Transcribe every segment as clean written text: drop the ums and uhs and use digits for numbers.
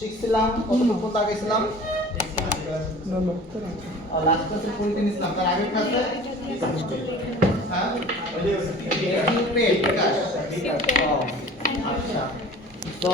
শিখছিলাম কতটুকু আগেছিলাম লাস্ট ক্লাসে পড়তে নিছিলাম তার আগের ক্লাসে হ্যাঁ আচ্ছা তো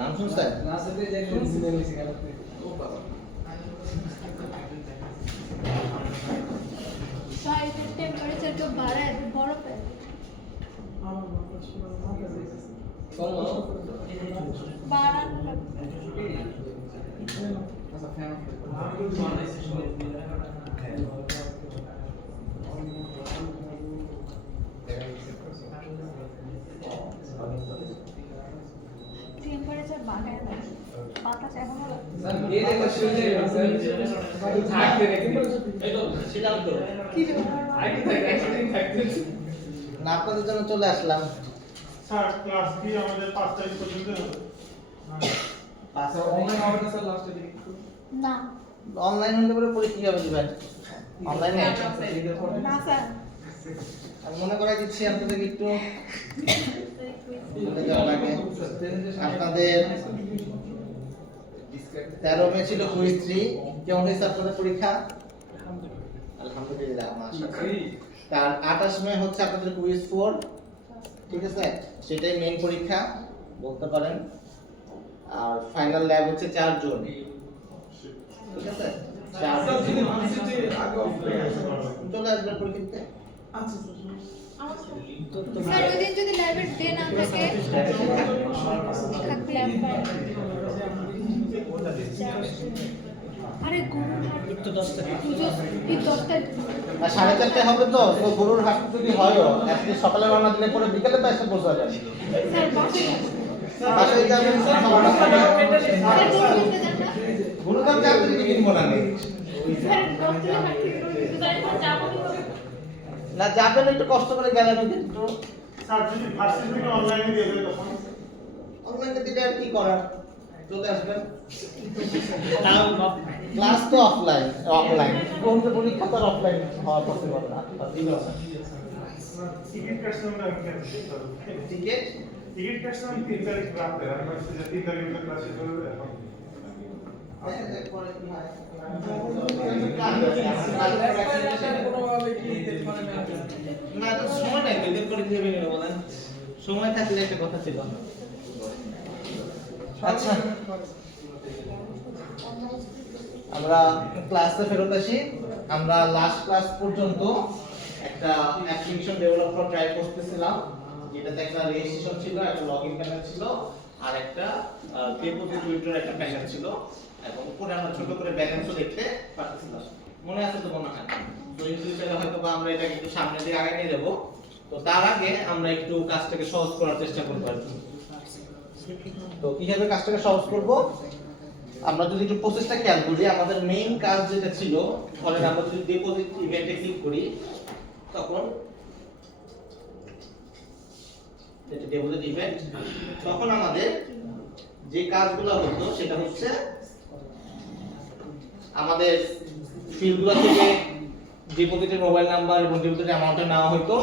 নাম শুনছেন टेम्परेचर तो 12 है बर्फ है टेम्परेचर 12 है বাতাস এখনো স্যার এই দেখো শুনলে স্যার থাকতে রেখে এই তো ছিলাম তো কি রে আইডি থাকে একদিন থাকতে না আপনাদের জন্য চলে আসলাম স্যার ক্লাস কি আমাদের 5 তারিখ পর্যন্ত হবে পাঁচটা অনলাইন হবে না স্যার লাস্টে দিকে না অনলাইন হলে পরে পরীক্ষা কিভাবে দিবেন অনলাইনে না স্যার আমি মনে করাই দিচ্ছি আপনাদের একটু বলে দেওয়ার আগে আপনাদের 13 মে ছিল কুইজ 3 কেমন হয়েছে আপনাদের পরীক্ষা আলহামদুলিল্লাহ মাশাআল্লাহ তার 28 মে হচ্ছে আপনাদের কুইজ 4 ঠিক আছে সেটাই মেইন পরীক্ষা বলতে পারেন আর ফাইনাল ল্যাব হচ্ছে 4 জুন ঠিক আছে 4 জুন চলে আসবেন পরীক্ষা দিতে আচ্ছা স্যার ওই দিন যদি লাইভের ডে না থাকে থাকলে আরে গরুর হাট তো 10 টাকা এই 10টা আর 4:30 হবে তো তো গরুর হাট যদি হয়ও আজকে সকালে রওনা দিলে পরে বিকেলে তো এসে পৌঁছা যাবে স্যার বাসে বাসায় যাবেন স্যার গরুর হাটে যান না গরুর দাম যাতে দিকে কিনবো না নেই স্যার 10টা হাট থেকে স্যার যাবো না যাবেন একটু কষ্ট করে গেলেন কিন্তু স্যার যদি ভার্সিটি থেকে অনলাইনে দিয়ে দেয় তখন অনলাইনে দিলে আর কি করার চলে আসবেন ক্লাস তো অফলাইন অনলাইন কোন পরীক্ষা তো অফলাইন হওয়া পসিবল না টিকিট কাটছিলাম না টিকিট টিকিট কাটছিলাম 3 তারিখ রাতে আমি ভাবছি যে 3 তারিখে ক্লাস শেষ হবে এখন না তো সময় নাই তো এদের করে দিয়ে বলেন সময় থাকলে একটা কথা ছিল আচ্ছা আমরা ক্লাসে ফেরত আসি আমরা লাস্ট ক্লাস পর্যন্ত একটা অ্যাপ্লিকেশন ডেভেলপ করার ট্রাই করতেছিলাম যেটাতে একটা রেজিস্ট্রেশন ছিল একটা লগইন প্যানেল ছিল আর একটা ডিপোজিট উইথড্রর একটা প্যানেল ছিল এবং উপরে আমরা ছোট করে ব্যালেন্সও দেখতে পাচ্ছিলাম মনে আছে তো মনে হয় তো এই ফিউচারে হয়তো বা আমরা এটাকে একটু সামনে দিয়ে আগে নিয়ে যাব তো তার আগে আমরা একটু কাজটাকে সহজ করার চেষ্টা করব আর কি তো কিভাবে কাজটাকে সহজ করব আমরা যদি একটু প্রসেসটা খেয়াল করি আমাদের মেইন কাজ যেটা ছিল ধরেন আমরা যদি ডিপোজিট ইভেন্টে ক্লিক করি তখন এটা ডিপোজিট ইভেন্ট তখন আমাদের যে কাজগুলো হতো সেটা হচ্ছে আমাদের ফিল্ডগুলো থেকে ডিপোজিটের মোবাইল নাম্বার এবং ডিপোজিটের অ্যামাউন্টটা নেওয়া হতো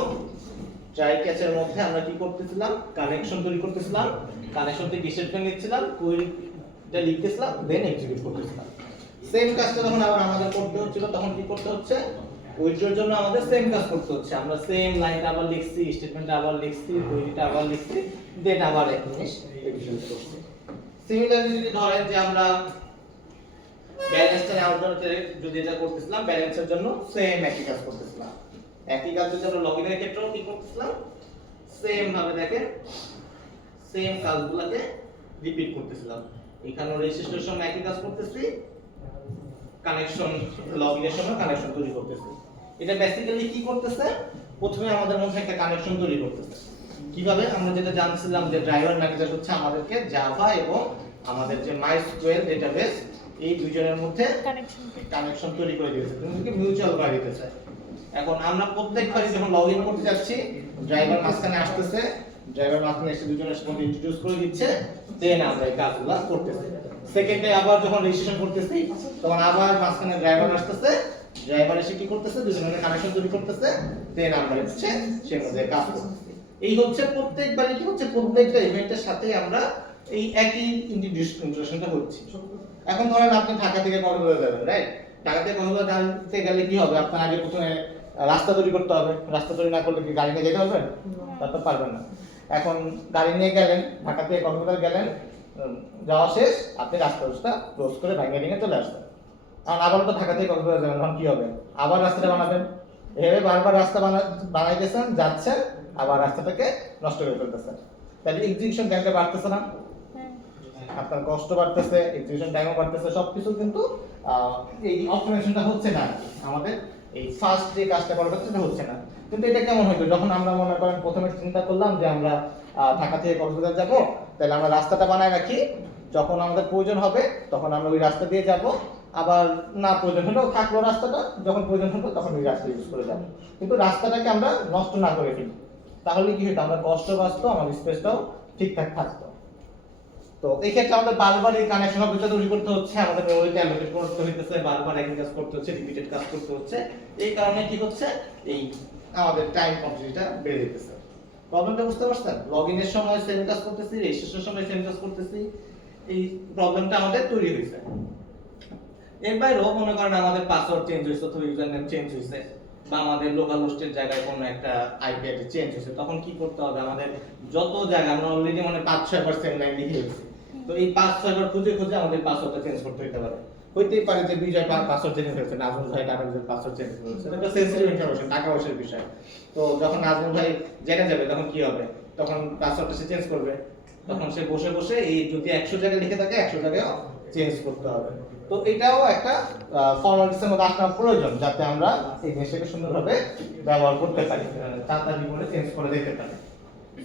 ট্রাই ক্যাচের মধ্যে আমরা কি করতেছিলাম কানেকশন তৈরি করতেছিলাম কানেকশন থেকে স্টেটমেন্ট নিচ্ছিলাম কোয়েরিটা লিখতেছিলাম দেন এক্সিকিউট করতেছিলাম সেম কাজটা যখন আবার আমাদের করতে হচ্ছিল তখন কি করতে হচ্ছে উইথড্রর জন্য আমাদের সেম কাজ করতে হচ্ছে আমরা সেম লাইনটা আবার লিখছি স্টেটমেন্টটা আবার লিখছি কোয়েরিটা আবার লিখছি দেন আবার এক জিনিস এক্সিকিউট করছি সিমিলারলি যদি ধরেন যে আমরা ব্যালেন্সটা নেওয়ার জন্য যদি এটা করতেছিলাম ব্যালেন্সের জন্য সেম একই কাজ করতেছিলাম একই কাজের জন্য লগইনের ক্ষেত্রেও কি করতেছিলাম সেম ভাবে দেখেন সেম কাজগুলোকে রিপিট করতেছিলাম এখানে রেজিস্ট্রেশনের সময় একই কাজ করতেছি কানেকশন লগইনের সময় কানেকশন তৈরি করতেছি এটা বেসিক্যালি কি করতেছে প্রথমে আমাদের মধ্যে একটা কানেকশন তৈরি করতেছে কিভাবে আমরা যেটা জানছিলাম যে ড্রাইভার ম্যানেজার হচ্ছে আমাদেরকে জাভা এবং আমাদের যে মাইস্কুয়েল ডেটাবেস এই দুইজনের মধ্যে কানেকশন কানেকশন তৈরি করে দিয়েছে, তুমি মিউচুয়াল করে দিতেছে। এখন আমরা প্রত্যেকবারই যখন লগ ইন করতে যাচ্ছি, ড্রাইভার মাঝখানে আসতেছে, ড্রাইভার মাঝখানে এসে দুজনের সাথে ইন্ট্রোডিউস করে দিচ্ছে, দেন আমরা এই কাজগুলো করতেছি। সেকেন্ডে আবার যখন রেজিস্ট্রেশন করতেছি, তখন আবার মাঝখানে ড্রাইভার আসতেছে, ড্রাইভার এসে কি করতেছে, দুজনের কানেকশন তৈরি করতেছে, দেন আমরা হচ্ছে সেই মধ্যে কাজ করতেছি। এই হচ্ছে প্রত্যেকবারই কি হচ্ছে, প্রত্যেকটা ইভেন্টের সাথে আমরা এই একই ইন্ট্রোডাকশনটা হচ্ছে। এখন ধরেন আপনি ঢাকা থেকে কক্সবাজার যাবেন, রাইট? ঢাকা থেকে কক্সবাজার জানতে গেলে কি হবে, আপনার আগে প্রথমে রাস্তা তৈরি করতে হবে। রাস্তা তৈরি না করলে কি গাড়ি নিয়ে যেতে পারবেন? তা তো পারবেন না। এখন গাড়ি নিয়ে গেলেন, ঢাকা থেকে কক্সবাজার গেলেন, যাওয়া শেষ, আপনি রাস্তা ক্লোজ করে ভেঙে চলে আসবেন। কারণ আবার তো ঢাকা থেকে কক্সবাজার যাবেন, তখন কি হবে? আবার রাস্তাটা বানাবেন। এভাবে বারবার রাস্তা বানাইতেছেন, যাচ্ছেন, আবার রাস্তাটাকে নষ্ট করে ফেলতেছেন। তাহলে এক্সিকিউশন টাইমটা বাড়তেছে না? আপনার কষ্ট বাড়তেছে, এক্সিকিউশন টাইমও বাড়তেছে, সবকিছু কিন্তু এই অপটিমাইজেশনটা হচ্ছে না আমাদের। এই ফার্স্ট যে কাজটা করাটা সেটা হচ্ছে না। কিন্তু এটা কেমন হইতো, যখন আমরা মনে করেন প্রথমে চিন্তা করলাম যে আমরা ঢাকা থেকে কক্সবাজার যাব, তাহলে আমরা রাস্তাটা বানায় রাখি, যখন আমাদের প্রয়োজন হবে তখন আমরা ওই রাস্তা দিয়ে যাব, আবার না প্রয়োজন হলেও থাকলো রাস্তাটা, যখন প্রয়োজন হবে তখন ওই রাস্তা ইউজ করে যাব। কিন্তু রাস্তাটাকে আমরা নষ্ট না করে ফেলি, তাহলে কি হতো, আমরা কষ্ট বাঁচতো, আমাদের স্পেসটাও ঠিকঠাক থাকতো। তো এই ক্ষেত্রে আমাদের বারবার এই কানেকশন অফিসটা তৈরি করতে হচ্ছে, আমাদের মেমোরিতে অ্যালোকেট করতে হইতেছে, বারবার একই কাজ করতে হচ্ছে, রিপিটেড কাজ করতে হচ্ছে। এই কারণে কি হচ্ছে, এই আমাদের টাইম কমপ্লিটটা বেড়ে যেতেছে। প্রবলেমটা বুঝতে পারছেন? লগইনের সময় সেম কাজ করতেছি, রেজিস্ট্রেশনের সময় সেম কাজ করতেছি, এই প্রবলেমটা আমাদের তৈরি হয়েছে। এর বাইরেও মনে করেন আমাদের পাসওয়ার্ড চেঞ্জ হয়েছে অথবা ইউজার নেম চেঞ্জ হয়েছে, বা আমাদের লোকাল হোস্টের জায়গায় কোনো একটা আইপি অ্যাড্রেস চেঞ্জ হয়েছে, তখন কি করতে হবে, আমাদের যত জায়গা আমরা অলরেডি মানে 5-6% লাইন লিখে রেখেছি, তো এই 5-6 বার খুঁজে আমাদের পাসওয়ার্ডটা চেঞ্জ করতে হতে পারে। হইতেই পারে যে বিজয় পাসওয়ার্ড চেঞ্জ হয়েছে, নাজমুল ভাই টাকা বিজয় পাসওয়ার্ড চেঞ্জ হয়েছে, এটা সেন্সিটিভ ইনফরমেশন, টাকা পয়সার বিষয়। তো যখন নাজমুল ভাই জেনে যাবে তখন কি হবে, তখন পাসওয়ার্ডটা সে চেঞ্জ করবে, তখন সে বসে বসে এই যদি 100 জায়গায় লিখে থাকে 100 জায়গায়ও চেঞ্জ করতে হবে। তো এটাও একটা ফর্মালিটিসের মধ্যে আসা প্রয়োজন, যাতে আমরা এই জিনিসটাকে সুন্দরভাবে ব্যবহার করতে পারি, তাড়াতাড়ি করে চেঞ্জ করে দিতে পারি।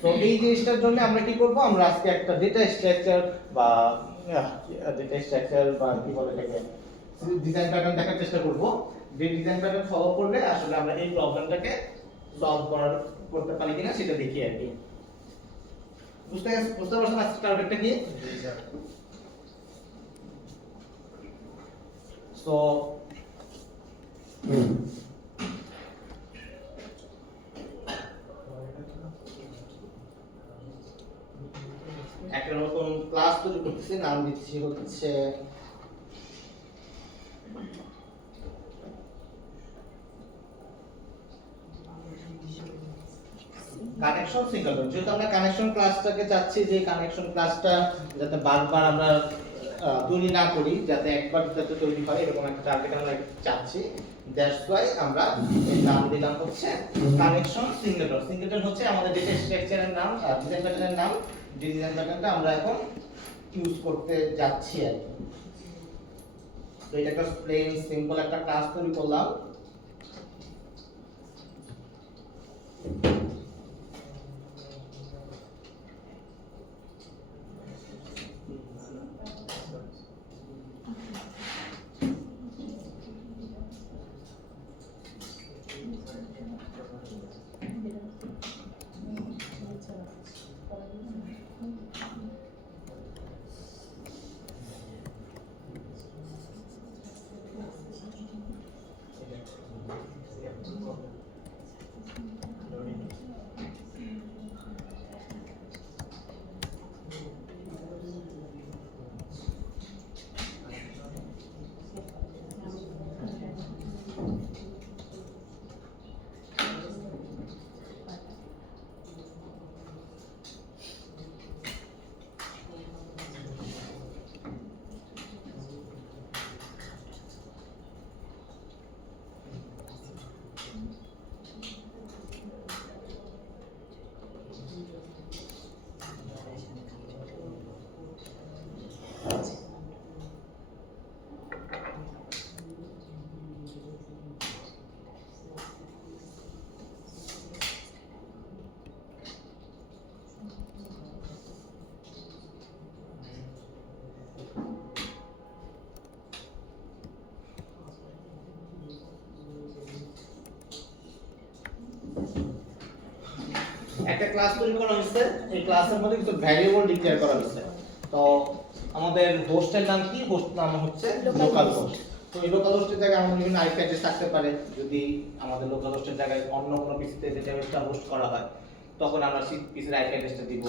তো এই জিনিসটার জন্য আমরা কি করব, আমরা আজকে একটা ডেটা স্ট্রাকচার বা কি বলে এটাকে, ডিজাইন প্যাটার্ন দেখার চেষ্টা করব। যে ডিজাইন প্যাটার্ন ফলো করলে আসলে আমরা এই প্রবলেমটাকে সলভ করতে পারি কিনা সেটা দেখি আর কি। বুঝতে পারছেন আজকে টার্গেটটা কি? So একটা নতুন ক্লাস তৈরি করতেছি, নাম দিচ্ছি হচ্ছে কানেকশন সিঙ্গেলটন। যেহেতু আমরা কানেকশন ক্লাসটাকে চাচ্ছি যে কানেকশন ক্লাসটা যাতে বারবার আমরা তৈরি না করি, যাতে একবার যাতে তৈরি হয় এরকম একটা টার্গেট আমরা চাচ্ছি, দ্যাটস ওয়াই আমরা এর নাম দিলাম হচ্ছে কানেকশন সিঙ্গেলটন। সিঙ্গেলটন হচ্ছে আমাদের ডেটা স্ট্রাকচারের নাম, ডিজাইন প্যাটার্নের নাম, যে ডিজাইন প্যাটার্নটা আমরা এখন ইউজ করতে যাচ্ছি আর কি। তো এটা একটা প্লেন সিম্পল একটা ক্লাস তৈরি করলাম। একটা ক্লাস তৈরি করা হয়েছে, এই ক্লাসের মধ্যে কিছু ভ্যারিয়েবল ডিক্লেয়ার করা হয়েছে। তো আমাদের হোস্টের নাম কি? হোস্ট নাম হচ্ছে লোকাল হোস্ট। তো এই লোকাল হোস্টের জায়গায় আমাদের বিভিন্ন আইপি অ্যাড্রেস থাকতে পারে। যদি আমাদের লোকাল হোস্টের জায়গায় অন্য কোনো পিসিতে ডেটাবেসটা হোস্ট করা হয়, তখন আমরা সেই পিসির আইপি অ্যাড্রেসটা দিব।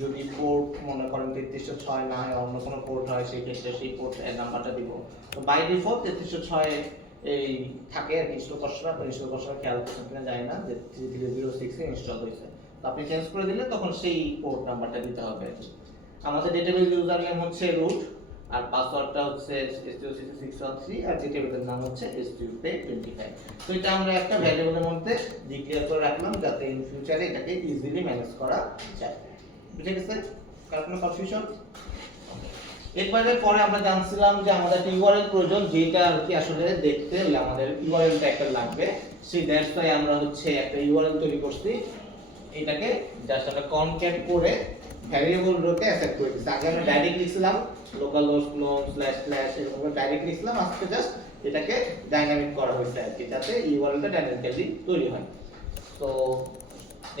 যদি পোর্ট মনে করেন 3306 না হয় অন্য কোনো পোর্ট হয়, সেই ক্ষেত্রে সেই পোর্ট এর নাম্বারটা দিব। তো বাই ডিফল্ট 3306 এই থাকে আর ইনস্টল করার সময় আপনি ইনস্টল করার সময় খেয়াল করছেন কিনা জানি না যে 3006 এ ইনস্টল হয়েছে। তো আপনি চেঞ্জ করে দিলে তখন সেই পোর্ট নাম্বারটা দিতে হবে। আমাদের ডেটাবেস ইউজার নেম হচ্ছে রুট, আর পাসওয়ার্ডটা হচ্ছে stu613, আর ডেটাবেসের নাম হচ্ছে stu25। তো এটা আমরা একটা ভ্যারিয়েবলের মধ্যে ডিক্লেয়ার করে রাখলাম যাতে ইন ফিউচারে এটাকে ইজিলি ম্যানেজ করা যায়। বুঝে গেছে? কার কোনো কনফিউশন? একবারে পরে আমরা জানছিলাম যে আমাদের একটা ইউআরএল প্রয়োজন, যেটা আর কি আসলে দেখতে হলে আমাদের ইউআরএলটা একটা লাগবে। সেই দ্যাটস ওয়াই আমরা হচ্ছে একটা ইউআরএল তৈরি করছি। এটাকে জাস্ট আমরা কনক্যাট করে ভ্যারিয়েবল রোতে অ্যাসাইন করে দিচ্ছি। আগে আমরা ডাইরেক্ট লিখছিলাম local host colon slash slash এরকম ডাইরেক্ট লিখছিলাম, আজকে জাস্ট এটাকে ডাইনামিক করা হয়েছে আর কি, যাতে ইউআরএলটা ডাইনামিক্যালি তৈরি হয়। তো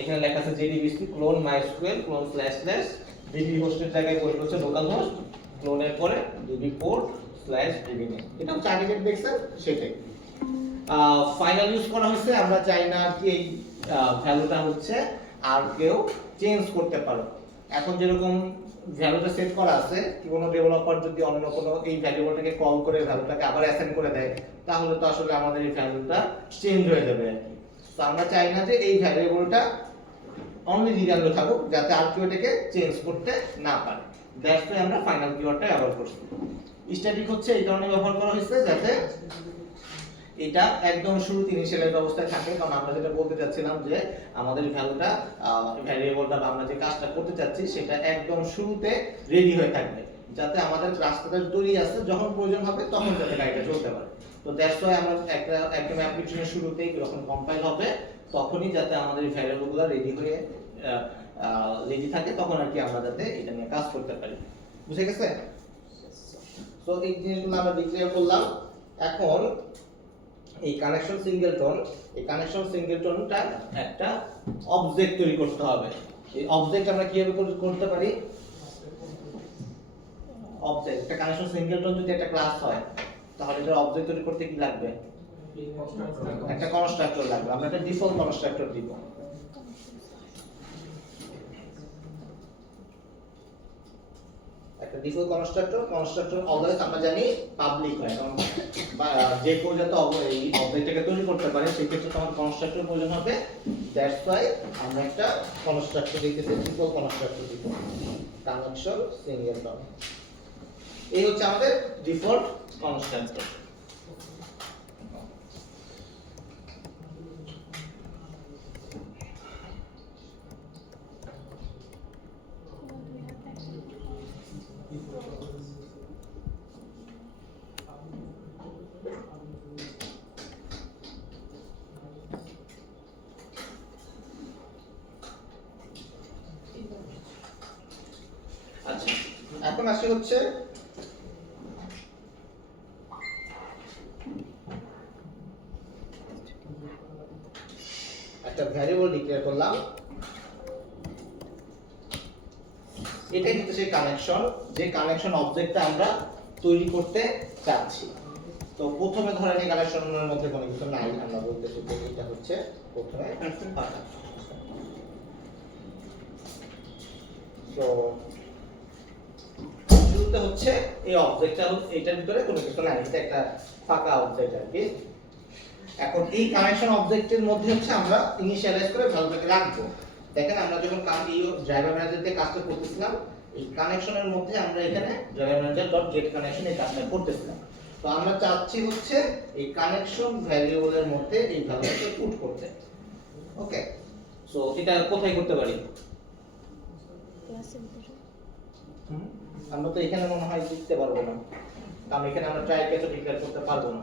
এখানে লেখা আছে JDBC colon MySQL colon slash slash DB হোস্টের জায়গায় বসে হচ্ছে লোকাল হোস্ট, ক্লোনের পরে DB port slash DB name. এটা চার্টিকেট দেখছেন সেটাই। ফাইনাল ইউজ করা হয়েছে। আমরা চাই না কি এই ভ্যালুটা হচ্ছে আর কেউ চেঞ্জ করতে পারো। এখন যেরকম ভ্যালুটা সেট করা আছে, কি কোনো ডেভেলপার যদি অন্য কোনো এই ভ্যারিয়েবলটাকে কল করে ভ্যালুটাকে আবার অ্যাসাইন করে দেয়, তাহলে তো আসলে আমাদের এই ভ্যালুটা চেঞ্জ হয়ে যাবে আর কি। তো আমরা চাই না যে এই ভ্যারিয়েবলটা অনলি রিডান্ডো থাকুক, যাতে আর কেউ এটাকে চেঞ্জ করতে না পারে। দ্যাটস ওয়াই আমরা ফাইনাল কিওয়ার্ডটা ব্যবহার করছি। স্ট্যাটিক হচ্ছে এই কারণে ব্যবহার করা হয়েছে যাতে এটা একদম শুরুতে ইনিশিয়ালাইজ অবস্থায় থাকে। কারণ আমরা যেটা বলতে চাচ্ছিলাম যে আমাদের ভ্যালুটা ভ্যারিয়েবলটা বা আমরা যে কাজটা করতে চাচ্ছি সেটা একদম শুরুতে রেডি হয়ে থাকবে, যাতে আমাদের রাস্তাটা তৈরি আছে, যখন প্রয়োজন হবে তখন যাতে গাড়িটা চলতে পারে। তো দ্যাটস ওয়াই আমরা একটা একদম অ্যাপ্লিকেশনের শুরুতেই যখন কম্পাইল হবে তখনই যাতে আমাদের ভ্যারিয়েবলগুলো রেডি হয়ে রেডি থাকে, তখন আর কি আমরা যাতে এটা নিয়ে কাজ করতে পারি। বুঝে গেছে? তো এই জিনিসগুলো আমরা ডিক্লেয়ার করলাম। এখন এই কানেকশন সিঙ্গেলটনটা একটা অবজেক্ট তৈরি করতে হবে। এই অবজেক্ট আমরা কিভাবে করতে পারি? অবজেক্ট একটা কানেকশন সিঙ্গেলটন যদি একটা ক্লাস হয়, তাহলে এটা অবজেক্ট তৈরি করতে কি লাগবে? একটা কনস্ট্রাক্টর লাগবে। আমরা একটা ডিফল্ট কনস্ট্রাক্টর দিব। একটা ডিফল্ট কনস্ট্রাক্টর অলওয়েজ আমরা জানি পাবলিক হয়, কারণ যে কেউ যাতে এই অবজেক্টটাকে তৈরি করতে পারে সেই ক্ষেত্রে তোমার কনস্ট্রাক্টর প্রয়োজন হবে। দ্যাটস ওয়াই আমরা একটা কনস্ট্রাক্টর দিতেছি, ডিফল্ট কনস্ট্রাক্টর দিব, কানেকশন সিঙ্গেলটন। এই হচ্ছে আমাদের ডিফল্ট কনস্ট্রাক্টর। আচ্ছা, এখন আসি হচ্ছে একটা ভ্যারিয়েবল ডিক্লেয়ার করলাম। এটাই হচ্ছে সেই কানেকশন, যে কানেকশন অবজেক্টটা আমরা তৈরি করতে চাচ্ছি। তো প্রথমে ধরেন এই কানেকশনের মধ্যে কোনো কিছু নাই, আমরা বলতেছি যে এটা হচ্ছে প্রথমে ফাঁকা। তো শুরুতে হচ্ছে এই অবজেক্টটা, এটার ভিতরে কোনো কিছু নাই, এটা একটা ফাঁকা অবজেক্ট আর কি। এখন এই কানেকশন অবজেক্টের মধ্যে হচ্ছে আমরা ইনিশিয়ালাইজ করে ভ্যালুটাকে রাখবো। দেখেন আমরা যখন এই ড্রাইভার ম্যানেজার দিয়ে কাজটা করতেছিলাম, এই কানেকশনের মধ্যে আমরা এখানে driver manager dot get connection এই কাজটা করতেছিলাম। তো আমরা চাচ্ছি হচ্ছে এই কানেকশন ভ্যারিয়েবলের মধ্যে এই ভ্যালুটাকে পুট করতে। ওকে, সো এটা কোথায় করতে পারি? ক্লাসের ভিতরে। আমরা তো এখানে মনে হয় লিখতে পারবো না, কারণ এখানে আমরা ট্রাই কেসও ডিক্লেয়ার করতে পারবো না।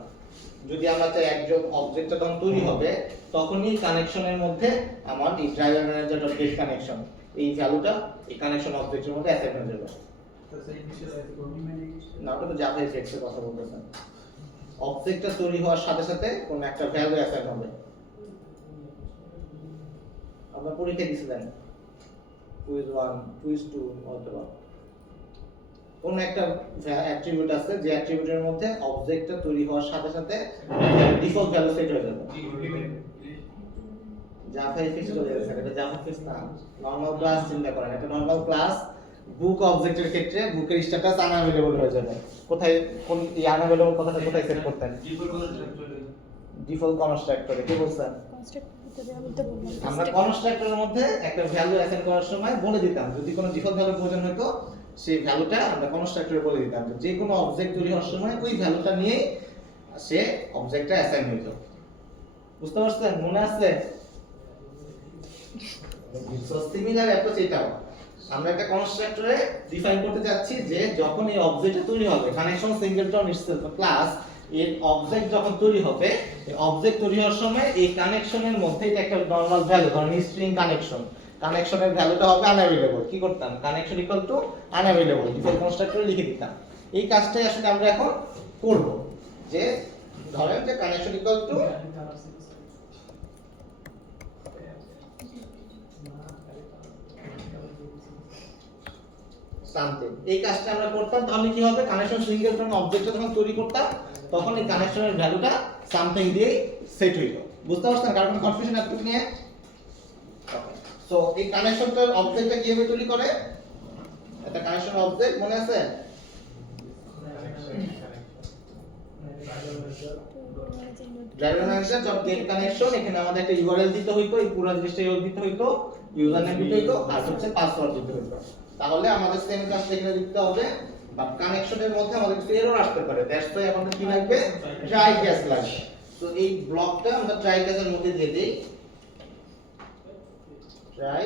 যদি আমরা চাই একজন অবজেক্টটা যখন তৈরি হবে তখনই কানেকশনের মধ্যে আমার এই driver manager dot get connection এই ভ্যালুটা এই কানেকশন অবজেক্টের মধ্যে অ্যাসাইন হয়ে যাবে। না, ওটা তো জাভা এফএক্স এর কথা বলতেছেন। অবজেক্টটা তৈরি হওয়ার সাথে সাথে কোন একটা ভ্যালু অ্যাসাইন হবে। আপনার পরীক্ষা দিয়েছিলেন কুইজ 1 কুইজ 2 অথবা কোন একটা অ্যাট্রিবিউট আছে যে অ্যাট্রিবিউটের মধ্যে অবজেক্টটা তৈরি হওয়ার সাথে সাথে ডিফল্ট ভ্যালু সেট হয়ে যাবে। জাভা ফিক্স চলে যাবে, এটা জাভা ফিক্স না, নরমাল ক্লাস চিন্তা করেন। একটা নরমাল ক্লাস বুক অবজেক্টের ক্ষেত্রে বুকের স্ট্যাটাস আনঅ্যাভেলেবল হয়ে যাবে। কোথায় কোন এই আনঅ্যাভেলেবল কথাটা কোথায় সেট করতেন? ডিফল্ট কনস্ট্রাক্টরে। কি বলছেন? কনস্ট্রাক্ট ভিতরে আমি তো বললাম আমরা কনস্ট্রাক্টরের মধ্যে একটা ভ্যালু অ্যাসাইন করার সময় বলে দিতাম, যদি কোনো ডিফল্ট ভ্যালু প্রয়োজন হতো সেই ভ্যালুটা আমরা কনস্ট্রাক্টরে বলে দিতাম, যে কোনো অবজেক্ট তৈরি হওয়ার সময় ওই ভ্যালুটা নিয়ে সে অবজেক্টটা অ্যাসাইন হইতো। বুঝতে পারছেন? মনে আছে? সো সিমিলার অ্যাপ্রোচ এটাও। আমরা একটা কনস্ট্রাক্টরে ডিফাইন করতে যাচ্ছি যে যখন এই অবজেক্টটা তৈরি হবে, কানেকশন সিঙ্গেলটন ইটসেলফ প্লাস এর অবজেক্ট যখন তৈরি হবে, এই অবজেক্ট তৈরি হওয়ার সময় এই কানেকশনের মধ্যে এটা একটা নরমাল ভ্যালু, ধরেন স্ট্রিং কানেকশন, কানেকশনের ভ্যালুটা হবে আনঅ্যাভেলেবল। কি করতাম? Connection equal to unavailable default কনস্ট্রাক্টরে লিখে দিতাম। এই কাজটাই আসলে আমরা এখন করব, যে ধরেন যে কানেকশন ইকুয়াল টু সামথিং, এই কাজটা আমরা করতাম। তাহলে কি হবে? কানেকশন সিঙ্গেলটন অবজেক্টটা যখন তৈরি করতাম তখন এই কানেকশনের ভ্যালুটা সামথিং দিয়েই সেট হইতো। বুঝতে পারছেন? কারণ কোনো কনফিউশন আছে কি নিয়ে? সো এই কানেকশনটার অবজেক্টটা কিভাবে তৈরি করে? একটা কানেকশন অবজেক্ট মনে আছে? Driver manager dot get connection, এখানে আমাদের একটা ইউআরএল দিতে হইতো, এই পুরো জিনিসটা ইউআরএল দিতে হইতো, ইউজার নেম দিতে হইতো, আর হচ্ছে পাসওয়ার্ড দিতে হইতো। তাহলে আমাদের সেম কাজটা এখানে দিতে হবে, বাট কানেকশনের মধ্যে আমাদের কিছু এরর আসতে পারে। দ্যাটস ওয়াই আমাদের কি লাগবে? ট্রাই ক্যাচ লাগবে। তো এই ব্লকটা আমরা ট্রাই ক্যাচের মধ্যে দিয়ে দেই। ট্রাই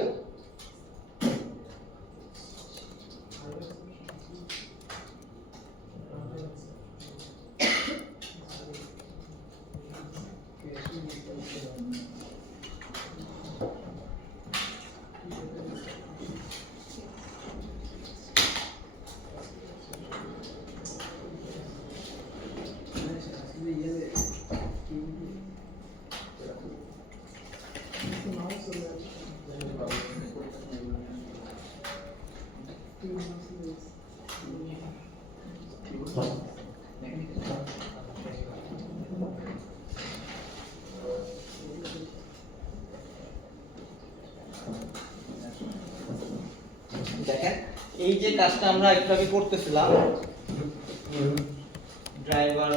দেখেন, এই যে কাজটা আমরা একটু আগে করতেছিলাম, driver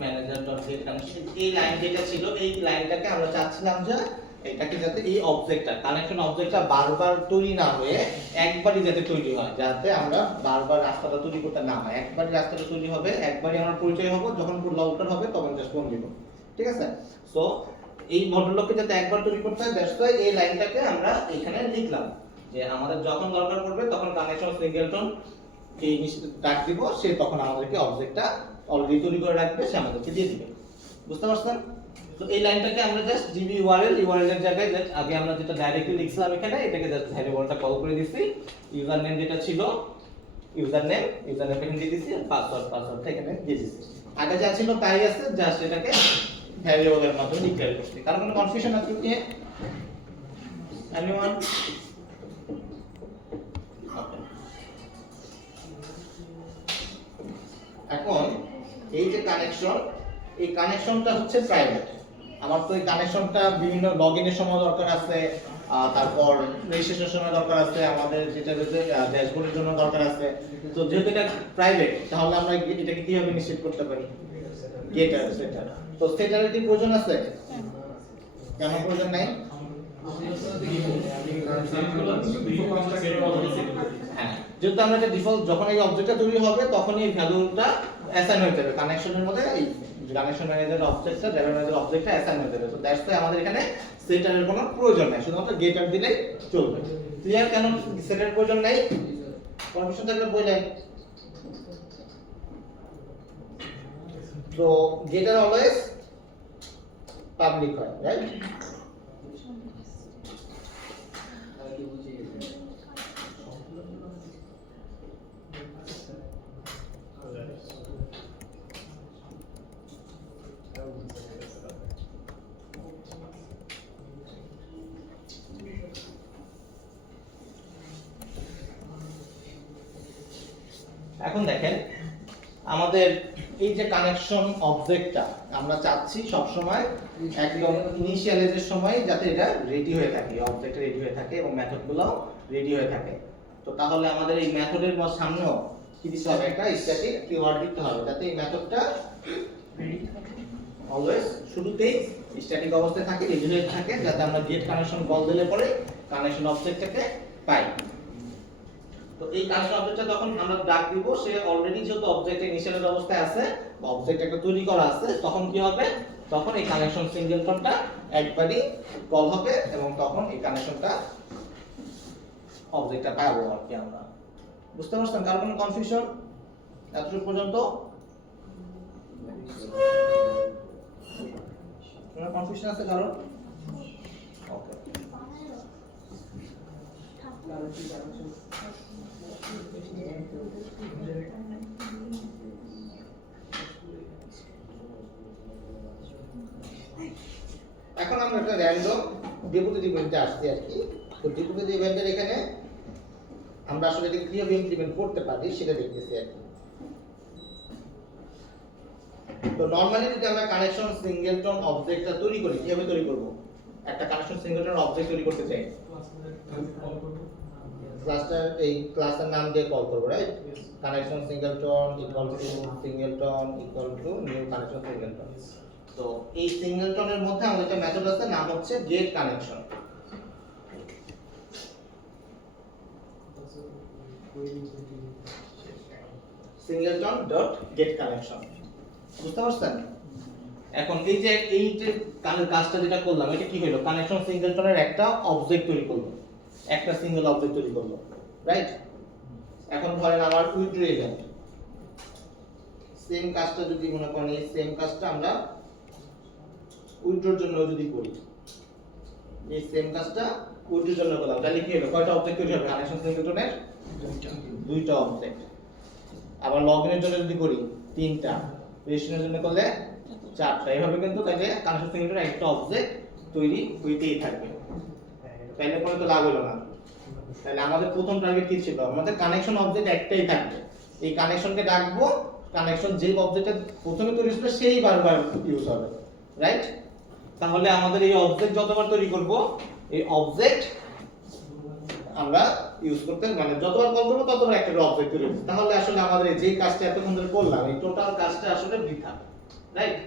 manager dot get connection, এই লাইন যেটা ছিল এই লাইনটাকে আমরা চাচ্ছিলাম যে এটাকে যাতে এই অবজেক্টটা কানেকশন অবজেক্টটা বারবার তৈরি না হয়ে একবারই যাতে তৈরি হয়, যাতে আমরা বারবার রাস্তাটা তৈরি করতে না হয়। একবারই রাস্তাটা তৈরি হবে, একবারই আমরা পরিচয় হব, যখন পুরো লউটার হবে তখন জাস্ট ফোন দিব। ঠিক আছে? সো এই মডেলটাকে যাতে একবার তৈরি করতে হয়, দ্যাটস ওয়াই এই লাইনটাকে আমরা এখানে লিখলাম, যে আমাদের যখন দরকার পড়বে তখন কানেকশন সিঙ্গেলটন এই ডাক দিব, সে তখন আমাদেরকে অবজেক্টটা অলরেডি তৈরি করে রাখবে, সে আমাদেরকে দিয়ে দিবে। বুঝতে পারছেন? তো এই লাইনটাকে আমরা জাস্ট জিবি ইউআরএল এর জায়গায় জাস্ট আগে আমরা যেটা ডাইরেক্টলি লিখছিলাম এখানে, এটাকে জাস্ট ভ্যারিয়েবলটা কল করে দিছি। ইউজার নেম যেটা ছিল ইউজার নেম এখানে দিয়ে দিছি, আর পাসওয়ার্ড এখানে দিয়ে দিছি। আগে যা ছিল তাই আছে, জাস্ট এটাকে ভ্যারিয়েবলের মাধ্যমে ডিক্লেয়ার করছি। কারণ কোনো কনফিউশন আছে কি? এনিওয়ান? এখন এই যে কানেকশন, এই কানেকশনটা হচ্ছে প্রাইভেট। আমার তো এই কানেকশনটা বিভিন্ন লগইনের সময় দরকার আছে, তারপর রেজিস্ট্রেশনের সময় দরকার আছে, আমাদের যেটা ড্যাশবোর্ডের জন্য দরকার আছে। তো যেহেতু এটা প্রাইভেট, তাহলে আমরা এটাকে কিভাবে নিশ্চিত করতে পারি? গেটার সেটার। তো সেটার কি প্রয়োজন আছে? কেন প্রয়োজন নাই? হ্যাঁ, যেহেতু আমরা একটা ডিফল্ট, যখন এই অবজেক্টটা তৈরি হবে তখনই এই ভ্যালুটা অ্যাসাইন হয়ে যাবে কানেকশনের মধ্যে, এই কানেকশন ম্যানেজার অবজেক্টটা, ড্রাইভার ম্যানেজার অবজেক্টটা অ্যাসাইন হয়ে যাবে। তো দ্যাটস ওয়াই আমাদের এখানে সেটারের কোনো প্রয়োজন নাই, শুধুমাত্র গেটার দিলেই চলবে। ক্লিয়ার? কেন সেটার প্রয়োজন নাই? কনফিউশন থাকলে বললেন। তো গেটার অলওয়েজ পাবলিক হয়, রাইট? এখন দেখেন আমাদের এই যে কানেকশন অবজেক্টটা আমরা চাচ্ছি সব সময় একদম ইনিশিয়ালাইজের সময় যাতে এটা রেডি হয়ে থাকে, অবজেক্ট রেডি হয়ে থাকে এবং মেথডগুলো রেডি হয়ে থাকে। তো তাহলে আমাদের এই মেথডের সামনেও কি দিতে হবে, একটা স্ট্যাটিক কিওয়ার্ড দিতে হবে যাতে এই মেথডটা অলওয়েজ শুরুতেই স্ট্যাটিক অবস্থায় থাকে, রেডি হয়ে থাকে, যাতে আমরা গেট কানেকশন কল দিলে পরে কানেকশন অবজেক্টটাকে পাই। তো এই কানেকশন অবজেক্টটা যখন আমরা ডাক দিব সে অলরেডি যেহেতু অবজেক্ট ইনিশিয়াল অবস্থায় আছে বা অবজেক্ট একটা তৈরি করা আছে, তখন কি হবে, তখন এই কানেকশন সিঙ্গেলটনটা একবারই কল হবে এবং তখন এই কানেকশনটা অবজেক্টটা পাবো আর কি আমরা। বুঝতে পারছেন? কার কোনো কনফিউশন এতটুকু পর্যন্ত? কোনো কনফিউশন আছে কারণ? ওকে, এখন আমরা একটা র্যান্ডম ডেপুটেটিভ ইভেন্টে আসছি আর কি। তো ডেপুটেটিভ ইভেন্টের এখানে আমরা আসলে এটা কিভাবে ইমপ্লিমেন্ট করতে পারি সেটা দেখতেছি আর কি। তো নরমালি যদি আমরা কানেকশন সিঙ্গেলটন অবজেক্টটা তৈরি করি, কিভাবে তৈরি করব? একটা কানেকশন সিঙ্গেলটন অবজেক্ট তৈরি করতে চাই, ক্লাসটার এই ক্লাসের নাম দিয়ে কল করব, right? Connection singleton equal to singleton equal to new connection singleton. তো এই সিঙ্গেলটনের মধ্যে আমাদের একটা মেথড আছে, নাম হচ্ছে get connection. Singleton dot get connection. বুঝতে পারছেন? এখন এই যে কাজটা যেটা করলাম, এটা কি হলো, কানেকশন সিঙ্গেলটনের একটা অবজেক্ট তৈরি করলো, একটা সিঙ্গেল অবজেক্ট তৈরি করলো, রাইট? এখন ধরেন আমার উইথড্র ইভেন্ট, সেম কাজটা যদি মনে করেন এই সেম কাজটা আমরা উইথড্রর জন্য যদি করি, এই সেম কাজটা উইথড্রর জন্য করলাম, তাহলে কি হলো, কয়টা অবজেক্ট তৈরি হবে? কানেকশন সিঙ্গেলটনের দুইটা অবজেক্ট। আবার লগইনের জন্য যদি করি 3টা, রেজিস্ট্রেশনের জন্য করলে 4টা। এইভাবে কিন্তু তাহলে কানেকশন সিঙ্গেলটনের একটা অবজেক্ট তৈরি হইতেই থাকবে। তাহলে পরে তো লাভ হলো না। তাহলে আমাদের প্রথম টার্গেট কি ছিল, আমাদের কানেকশন অবজেক্ট একটাই থাকবে, এই কানেকশনকে ডাকবো, কানেকশন যে অবজেক্টটা প্রথমে তৈরি হয়েছিল সেই বারবার ইউজ হবে, রাইট? তাহলে আমাদের এই অবজেক্ট যতবার তৈরি করব, এই অবজেক্ট আমরা ইউজ করতে মানে যতবার কল করব ততবার একটা অবজেক্ট তৈরি হবে। তাহলে আসলে আমাদের যে কাজটা এতক্ষণ ধরে করলাম, এই টোটাল কাজটা আসলে বৃথা, রাইট?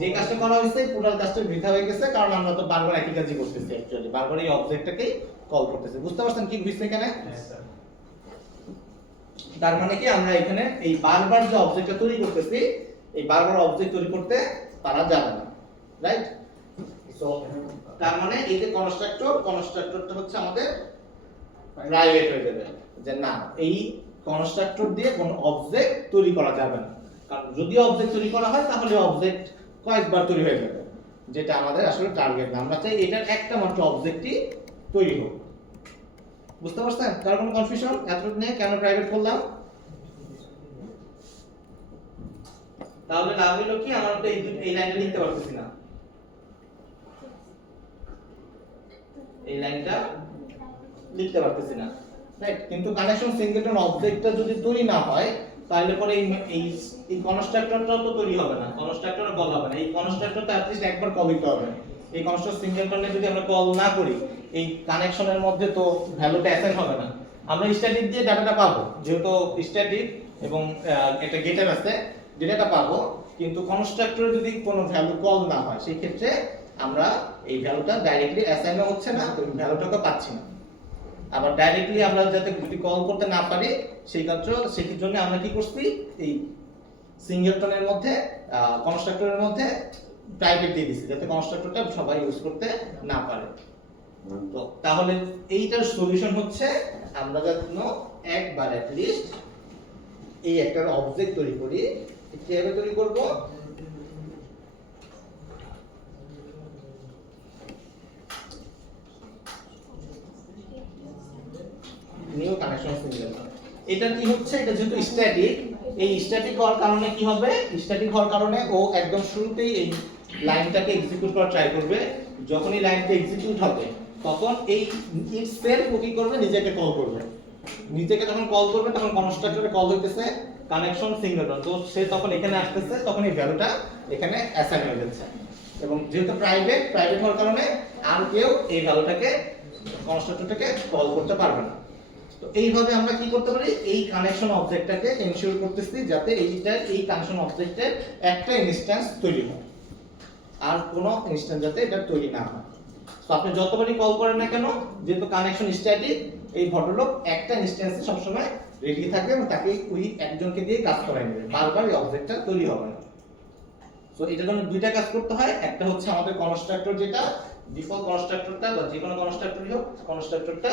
যে কাজটা করা হয়েছে টোটাল কাজটা বৃথা হয়ে গেছে, কারণ আমরা তো বারবার একই কাজই করতেছি, অ্যাকচুয়ালি বারবার এই অবজেক্টটাকেই কল করতেছি। বুঝতে পারছেন কি হইছে এখানে? তার মানে কি আমরা এখানে এই বারবার যে অবজেক্টটা তৈরি করতেছি, এই বারবার অবজেক্ট তৈরি করতে পারা যাবে না, রাইট? সো তার মানে এই যে কনস্ট্রাক্টরটা হচ্ছে আমাদের প্রাইভেট হয়ে যাবে, যে না এই কনস্ট্রাক্টর দিয়ে কোনো অবজেক্ট তৈরি করা যাবে না, কারণ যদি অবজেক্ট তৈরি করা হয় তাহলে অবজেক্ট কয়েকবার তৈরি হয়ে যাবে, যেটা আমাদের আসলে টার্গেট না। আমরা চাই এটার একটা মাত্র অবজেক্টই তৈরি হোক। বুঝতে পারছেন? কার কোনো কনফিউশন এতটুকু নিয়ে কেন প্রাইভেট করলাম? তাহলে লাভ হলো কি, আমরা তো এই লাইনটা লিখতে পারতেছি না, এই লাইনটা লিখতে পারতেছি না, রাইট? কিন্তু কানেকশন সিঙ্গেলটন অবজেক্টটা যদি তৈরি না হয় তাহলে পরে এই কনস্ট্রাক্টরটাও তো তৈরি হবে না, কনস্ট্রাক্টরও কল হবে না। এই কনস্ট্রাক্টরটা অ্যাট লিস্ট একবার কল দিতে হবে। এই কনস্ট্রাক্টর সিঙ্গেলটনে যদি আমরা কল না করি, এই কানেকশনের মধ্যে তো ভ্যালুটা অ্যাসাইন হবে না। আমরা স্ট্যাটিক দিয়ে ডাটাটা পাবো, যেহেতু স্ট্যাটিক এবং একটা গেটার আছে, ডেটাটা পাবো, কিন্তু কনস্ট্রাক্টরে যদি কোনো ভ্যালু কল না হয় সেই ক্ষেত্রে আমরা এই ভ্যালুটা ডাইরেক্টলি অ্যাসাইনও হচ্ছে না, ওই ভ্যালুটাকে পাচ্ছি না। আবার ডাইরেক্টলি আমরা যাতে যদি কল করতে না পারি সেই জন্য আমরা কি করছি, এই সিঙ্গেলটনের মধ্যে কনস্ট্রাক্টরের মধ্যে প্রাইভেট দিয়ে দিছি, যাতে কনস্ট্রাক্টরটা সবাই ইউজ করতে না পারে। তো তাহলে এইটার সলিউশন হচ্ছে আমরা যেন একবার অ্যাট লিস্ট এই একটা অবজেক্ট তৈরি করি। কিভাবে তৈরি করব? New connection singleton. এটা কি হচ্ছে, এটা যেহেতু স্ট্যাটিক, এই স্ট্যাটিক হওয়ার কারণে কি হবে, স্ট্যাটিক হওয়ার কারণে ও একদম শুরুতেই এই লাইনটাকে এক্সিকিউট করা ট্রাই করবে। যখন এই লাইনটা এক্সিকিউট হবে তখন এই ইটসেলফ ও কি করবে, নিজেকে কল করবে। নিচেকে যখন কল করবে তখন কনস্ট্রাক্টরে কল হইতেছে কানেকশন সিঙ্গেলটন, তো সে তখন এখানে আসতেছে, তখন এই ভ্যালুটা এখানে অ্যাসাইন হয়ে যাচ্ছে। এবং যেহেতু প্রাইভেট হওয়ার কারণে আর কেউ এই ভ্যালুটাকে কনস্ট্রাক্টরটাকে কল করতে পারবে না। তো এইভাবে আমরা কি করতে পারি, এই কানেকশন অবজেক্টটাকে এনশিওর করতেছি যাতে এই কানেকশন অবজেক্টের একটা ইনস্ট্যান্স তৈরি হয়, আর কোনো ইনস্ট্যান্স যাতে এটা তৈরি না হয়। তো আপনি যতবারই কল করেন না কেন, যেহেতু কানেকশন স্ট্যাটিক, এই ভদ্রলোক একটা ইনস্ট্যান্সে সবসময় রেডি থাকে এবং তাকে ওই একজনকে দিয়ে কাজ করাই নেবে, বারবার এই অবজেক্টটা তৈরি হবে না। সো এটার জন্য দুইটা কাজ করতে হয়, একটা হচ্ছে আমাদের কনস্ট্রাক্টর, যেটা ডিফল্ট কনস্ট্রাক্টরটা বা যে কোনো কনস্ট্রাক্টরই হোক, কনস্ট্রাক্টরটা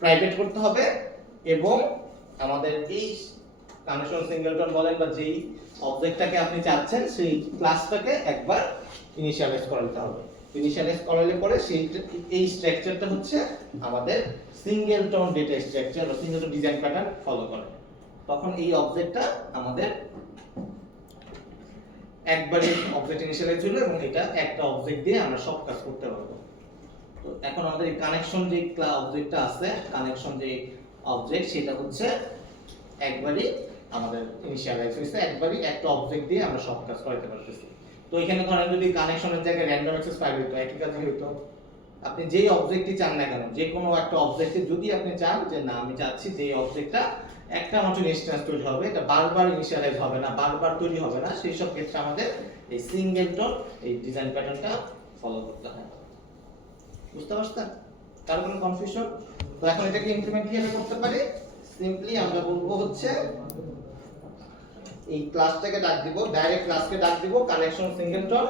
প্রাইভেট করতে হবে, এবং আমাদের এই কানেকশন সিঙ্গেলটন বলেন বা যেই অবজেক্টটাকে আপনি চাচ্ছেন সেই ক্লাসটাকে একবার ইনিশিয়ালাইজ করাতে হবে। ইনিশিয়ালাইজ করালে পরে সেই এই স্ট্রাকচারটা হচ্ছে আমাদের সিঙ্গেলটন ডেটা স্ট্রাকচার বা সিঙ্গেলটন ডিজাইন প্যাটার্ন ফলো করে। তখন এই অবজেক্টটা আমাদের একবারে অবজেক্ট ইনিশিয়ালাইজ হলো এবং এটা একটা অবজেক্ট দিয়ে আমরা সব কাজ করতে পারবো। তো এখন আমাদের এই কানেকশন যে অবজেক্টটা আছে, কানেকশন যে অবজেক্ট, সেটা হচ্ছে একবারই আমাদের ইনিশিয়ালাইজ হয়েছে, একবারই একটা অবজেক্ট দিয়ে আমরা সব কাজ করাতে পারতেছি। তো এখানে ধরেন যদি কানেকশনের জায়গায় র্যান্ডম অ্যাক্সেস ফাইল হতো, একই কাজই হতো। আপনি যেই অবজেক্টই চান না কেন, যে কোনো একটা অবজেক্টে যদি আপনি চান যে না আমি চাচ্ছি যে অবজেক্টটা একটা মাত্র ইনস্ট্যান্স তৈরি হবে, এটা বারবার ইনিশিয়ালাইজ হবে না, বারবার তৈরি হবে না, সেই সব ক্ষেত্রে আমাদের এই সিঙ্গেলটন এই ডিজাইন প্যাটার্নটা ফলো করতে হয়। বুঝতে পারছেন? কারো কোনো কনফিউশন? তো এখন এটাকে ইমপ্লিমেন্ট কিভাবে করতে পারি? সিম্পলি আমরা বলবো হচ্ছে এই ক্লাসটাকে ডাক দিব, ডাইরেক্ট ক্লাসকে ডাক দিব connection singleton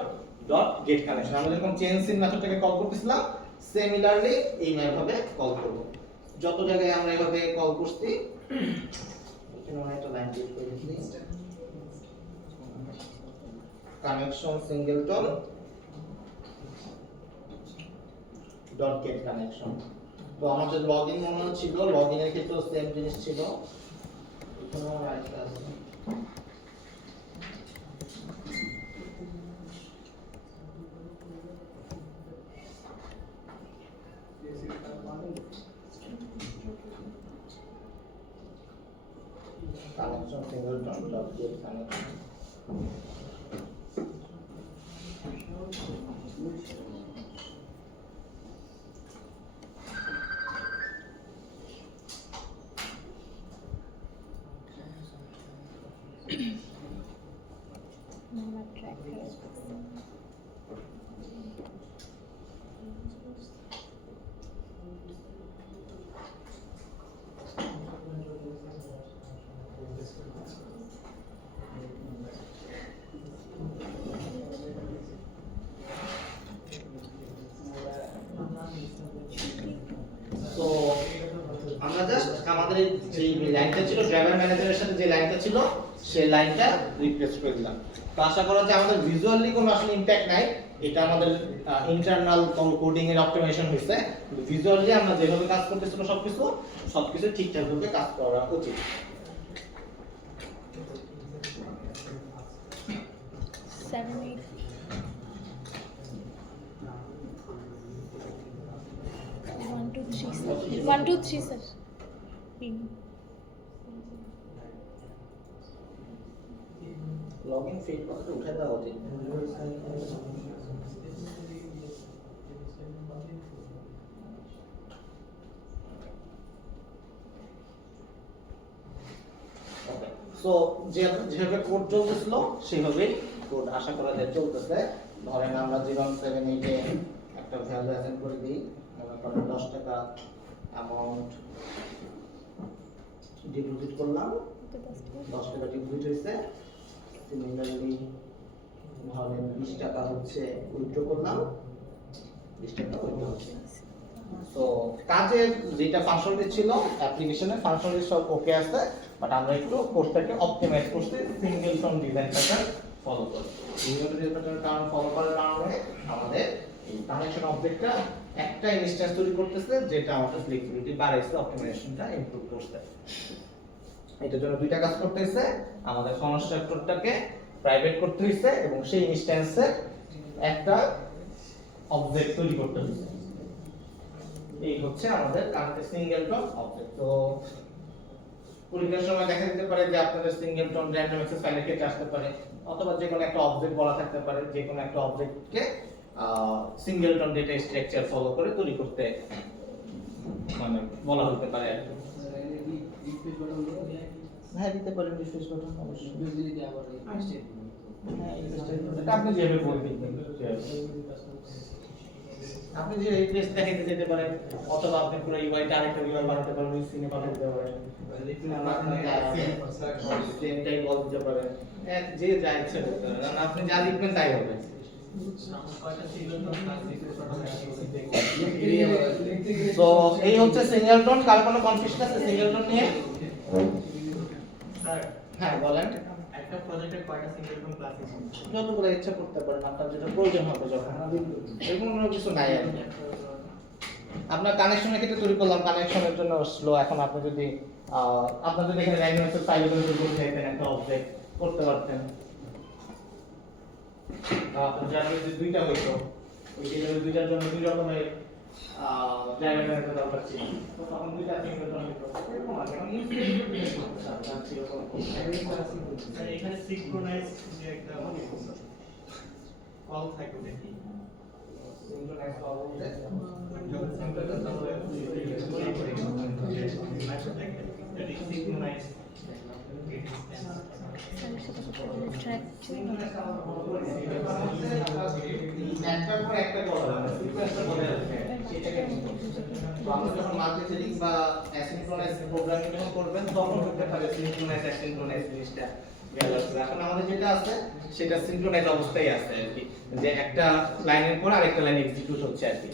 dot get connection. আমরা যখন চেঞ্জ ইন মেথডটাকে কল করতেছিলাম, সিমিলারলি এই ভাবে কল করব। যত জায়গায় আমরা এইভাবে কল করছি, এখানে আমরা একটা লাইন ক্লিক করে দিচ্ছি, connection singleton dot get connection. তো আমাদের লগইন মনে ছিল, লগইনের ক্ষেত্রেও সেম জিনিস ছিল। এখানে আমার আরেকটা আছে, connection singleton dot get connection. Number track है। তো আমরা জাস্ট আমাদের যে লাইনটা ছিল, ড্রাইভার ম্যানেজারের সাথে যে লাইনটা ছিল, সেই লাইনটা রিপ্লেস করে দিলাম। তো আশা করা যায় আমাদের ভিজুয়ালি কোনো আসলে ইমপ্যাক্ট নাই, এটা আমাদের ইন্টারনাল কোডিং এর অপটিমাইজেশন হইছে। ভিজুয়ালি আমরা যেভাবে কাজ করতেছিল সবকিছু ঠিকঠাক ভাবে কাজ করা উচিত। One, two, three, sir. Pin. Login field কথাটা উঠে দেওয়া উচিত। সো যেভাবে কোড চলতেছিল সেভাবেই কোড আশা করা যায় চলতেছে। ধরেন আমরা 078 এ একটা ভ্যালু অ্যাসাইন করে দিই, মনে করেন 10 টাকা অ্যামাউন্ট ডিপোজিট করলাম, 10 টাকা ডিপোজিট হয়েছে। সিমিলারলি ধরেন 20 টাকা হচ্ছে উইথড্র করলাম, 20 টাকা উইথড্র হচ্ছে। সো কাজের যেটা ফাংশনালিটি ছিল, অ্যাপ্লিকেশনের ফাংশনালিটি সব ওকে আছে, বাট আমরা একটু কোডটাকে অপটিমাইজ করতে সিঙ্গেলটন ডিজাইন প্যাটার্ন ফলো করব। সিঙ্গেলটন ডিজাইন প্যাটার্ন কারণ ফলো করার কারণে আমাদের এই কানেকশন অবজেক্টটা একটা ইনস্ট্যান্স তৈরি করতেছে, যেটা আমাদের ফ্লেক্সিবিলিটি বাড়াইছে, অপটিমাইজেশনটা ইমপ্রুভ করছে। এটার জন্য দুইটা কাজ করতে হইছে, আমাদের কনস্ট্রাক্টরটাকে প্রাইভেট করতে হইছে এবং সেই ইনস্ট্যান্সের একটা অবজেক্ট তৈরি করতে হইছে। এই হচ্ছে আমাদের সিঙ্গেলটন অবজেক্ট। তো পরীক্ষার সময় দেখা যেতে পারে যে আপনাদের সিঙ্গেলটন র্যান্ডম অ্যাক্সেস ফাইলের ক্ষেত্রে আসতে পারে, অথবা যে কোনো একটা অবজেক্ট বলা থাকতে পারে, যে কোনো একটা অবজেক্টকে সিঙ্গেলটন ডেটা স্ট্রাকচার ফলো করে তৈরি করতে মানে বলা হতে পারে আর কি। হ্যাঁ দিতে পারেন রিফ্রেশ বাটন অবশ্যই। হ্যাঁ এটা আপনি যেভাবে বলবেন আপনি যে রিফ্রেশ দেখাইতে যেতে পারেন, অথবা আপনি পুরো ইউআইটা আরেকটা ইউআই বানাতে পারেন, ওই সিনে পাঠাতে পারেন, সেমটাই বল দিতে পারেন, যে যা ইচ্ছা করতে পারেন, কারণ আপনি যা লিখবেন তাই হবে। তো এই হচ্ছে সিঙ্গেলটন। কার কোনো কনফিউশন আছে সিঙ্গেলটন নিয়ে? স্যার হ্যাঁ বলেন। একটা প্রজেক্টে কয়টা সিঙ্গেলটন ক্লাস আছে? যতগুলো ইচ্ছা করতে পারেন, আপনার যেটা প্রয়োজন হবে যখন। এরকম কোনো কিছু নাই আর কি। আপনার কানেকশনের ক্ষেত্রে তৈরি করলাম, কানেকশনের জন্য স্লো। এখন আপনি যদি আপনার যদি এখানে র্যান্ডম ফাইল করে তৈরি করতে চাইতেন একটা অবজেক্ট করতে পারতেন। আপনার জার্নাল যদি দুইটা হইতো, ওই জায়গায় দুইটার জন্য দুই রকমের ড্রাইভারের দরকার ছিল, তো তখন দুইটা সিঙ্গেলটন হইতো। এরকম আছে এখন স্যার এখানে সিনক্রোনাইজ যে একটা কল থাকে দেখি সিঙ্ক্রোনাইজ কল বলতে সিনক্রোনাইজ স্যারের সাথে কথা বলে ট্র্যাক একটার পর একটা কল হবে, সিকোয়েন্সটা বলে রাখবে সেটাকে। তো আপনি যখন মাল্টিথ্রেডিং বা অ্যাসিনক্রোনাইজ প্রোগ্রামিং যখন করবেন, তখন হতে পারে সিনক্রোনাইজ অ্যাসিনক্রোনাইজ জিনিসটা গেল। এখন আমাদের যেটা আছে সেটা সিনক্রোনাইজ অবস্থায় আছে আর কি, যে একটা লাইনের পর আরেকটা লাইন এক্সিকিউট হচ্ছে আর কি।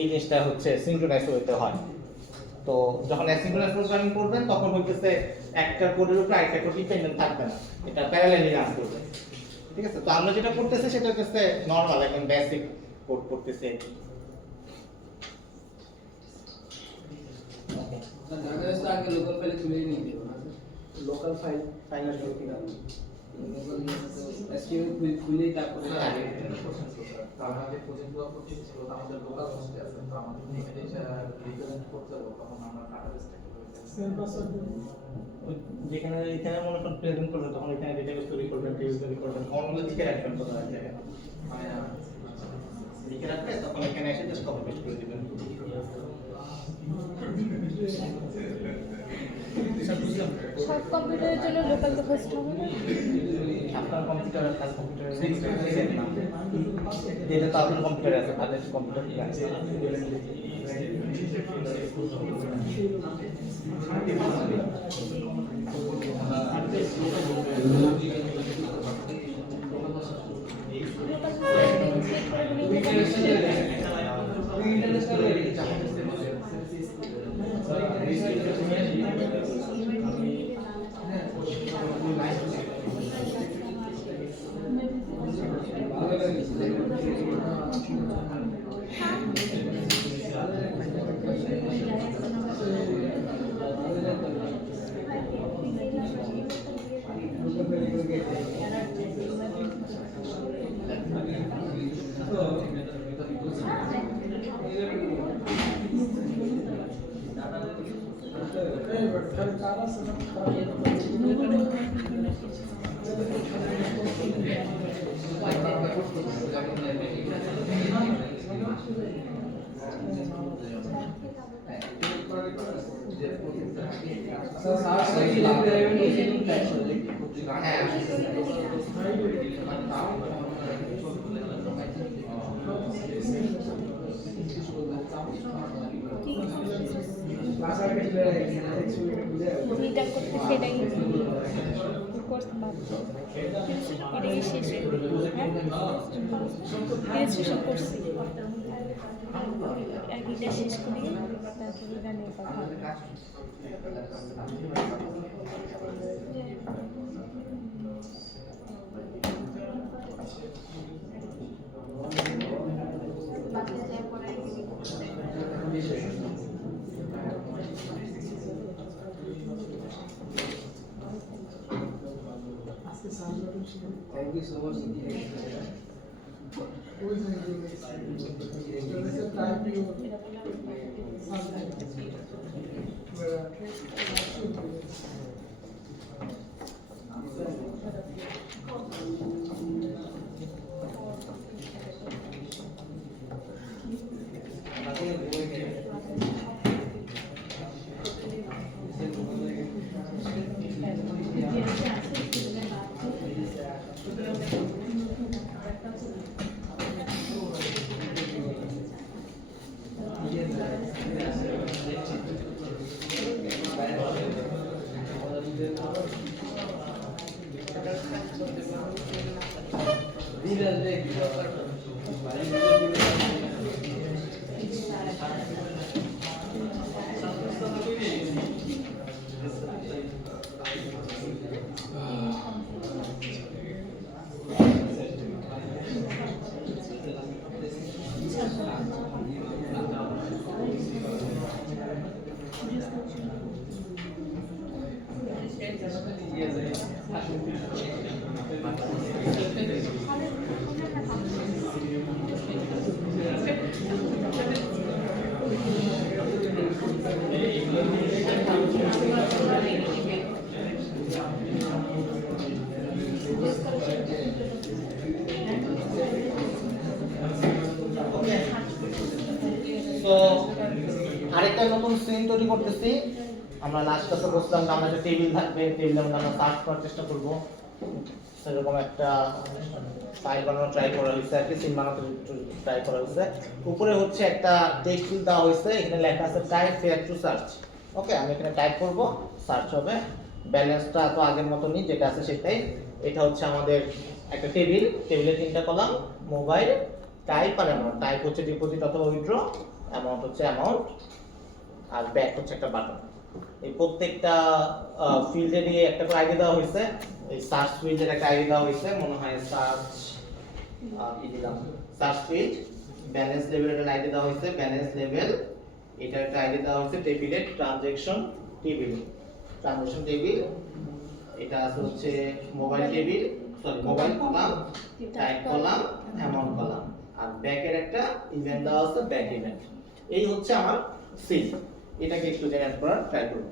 এই জিনিসটা হচ্ছে সিনক্রোনাইজ হতে হয়। তো যখন অ্যাসিনক্রোনাইজ প্রোগ্রামিং করবেন, তখন হইতেছে একটা কোডের উপর আরেকটা কোড ডিপেন্ডেন্ট থাকবে না, এটা প্যারালালি রান করবে। ঠিক আছে? তো আমরা যেটা করতেছি সেটা হচ্ছে নরমাল একদম বেসিক কোড করতেছি। ডাটাবেস তো আগে লোকাল ফাইলে তুলে নিয়ে দেব না লোকাল ফাইল ফাইনাল করতে হবে। লোকাল এসকিউএল খুলেই তারপরে আমরা যে প্রজেক্টগুলো করছি সেগুলো আমাদের লোকাল হোস্টে আছে, তো আমাদের এখানে এটা রিপ্রেজেন্ট করতে হবে, তখন আমরা ডাটাবেসটাকে যেখানে এখানে মনে করেন প্রেজেন্ট করবেন, তখন এখানে ডেটাবেস তৈরি করবেন, টেবিল তৈরি করবেন, ফর্মুলা লিখে রাখবেন কোথাও এক জায়গায়, মানে লিখে রাখলে তখন এখানে এসে জাস্ট কপি পেস্ট করে দিবেন। সব কম্পিউটারের জন্য লোকাল হোস্ট হবে না? আপনার কম্পিউটার আর কম্পিউটার সেম না, যেটা তো আপনার কম্পিউটারে আছে, তাদের কম্পিউটার আছে। যেটা করতে সেটাই করতে পারবো। এটাই শেষ রেজিস্ট্রেশন করছি, এটা শেষ করি তারপরে গানের কথা। Thank you so much. ওকে, তো আরেকটা নতুন সিন তৈরি করতেছি। আমরা লাস্ট ক্লাসে বলছিলাম যে আমরা একটা টেবিল থাকবে, টেবিলের মধ্যে আমরা সার্চ করার চেষ্টা করব। সেরকম একটা ফাইল বানানো ট্রাই করা হয়েছে, আর কি সিন বানাতে ট্রাই করা হয়েছে। উপরে হচ্ছে একটা টেক্সট ফিল্ড দেওয়া হয়েছে, এখানে লেখা আছে টাইপ ফেয়ার টু সার্চ। ওকে, আমি এখানে টাইপ করব, সার্চ হবে। ব্যালেন্সটা তো আগের মতনই যেটা আছে সেটাই। এটা হচ্ছে আমাদের একটা টেবিল, টেবিলের তিনটা কলাম, মোবাইল, টাইপ আর অ্যামাউন্ট। টাইপ হচ্ছে ডিপোজিট অথবা উইথড্র, অ্যামাউন্ট হচ্ছে অ্যামাউন্ট, আর ব্যাক হচ্ছে একটা বাটন। এই প্রত্যেকটা ফিল্ডেরই একটা করে আইডি দেওয়া হয়েছে। এই সার্চ ফিল্ডের একটা আইডি দেওয়া হয়েছে, মনে হয় সার্চ কি দিলাম, সার্চ ফিল্ড। ব্যালেন্স লেভেলের একটা আইডি দেওয়া হয়েছে, ব্যালেন্স লেভেল। এটা একটা আইডি দেওয়া হয়েছে টেবিলের, ট্রানজ্যাকশন টেবিল, ট্রানজ্যাকশন টেবিল। এটা আছে হচ্ছে mobile table, sorry mobile column, type column, amount column, আর ব্যাকের একটা ইভেন্ট দেওয়া আছে, ব্যাক ইভেন্ট। এই হচ্ছে আমার সিন। এটাকে একটু জেনারেট করার ট্রাই করব।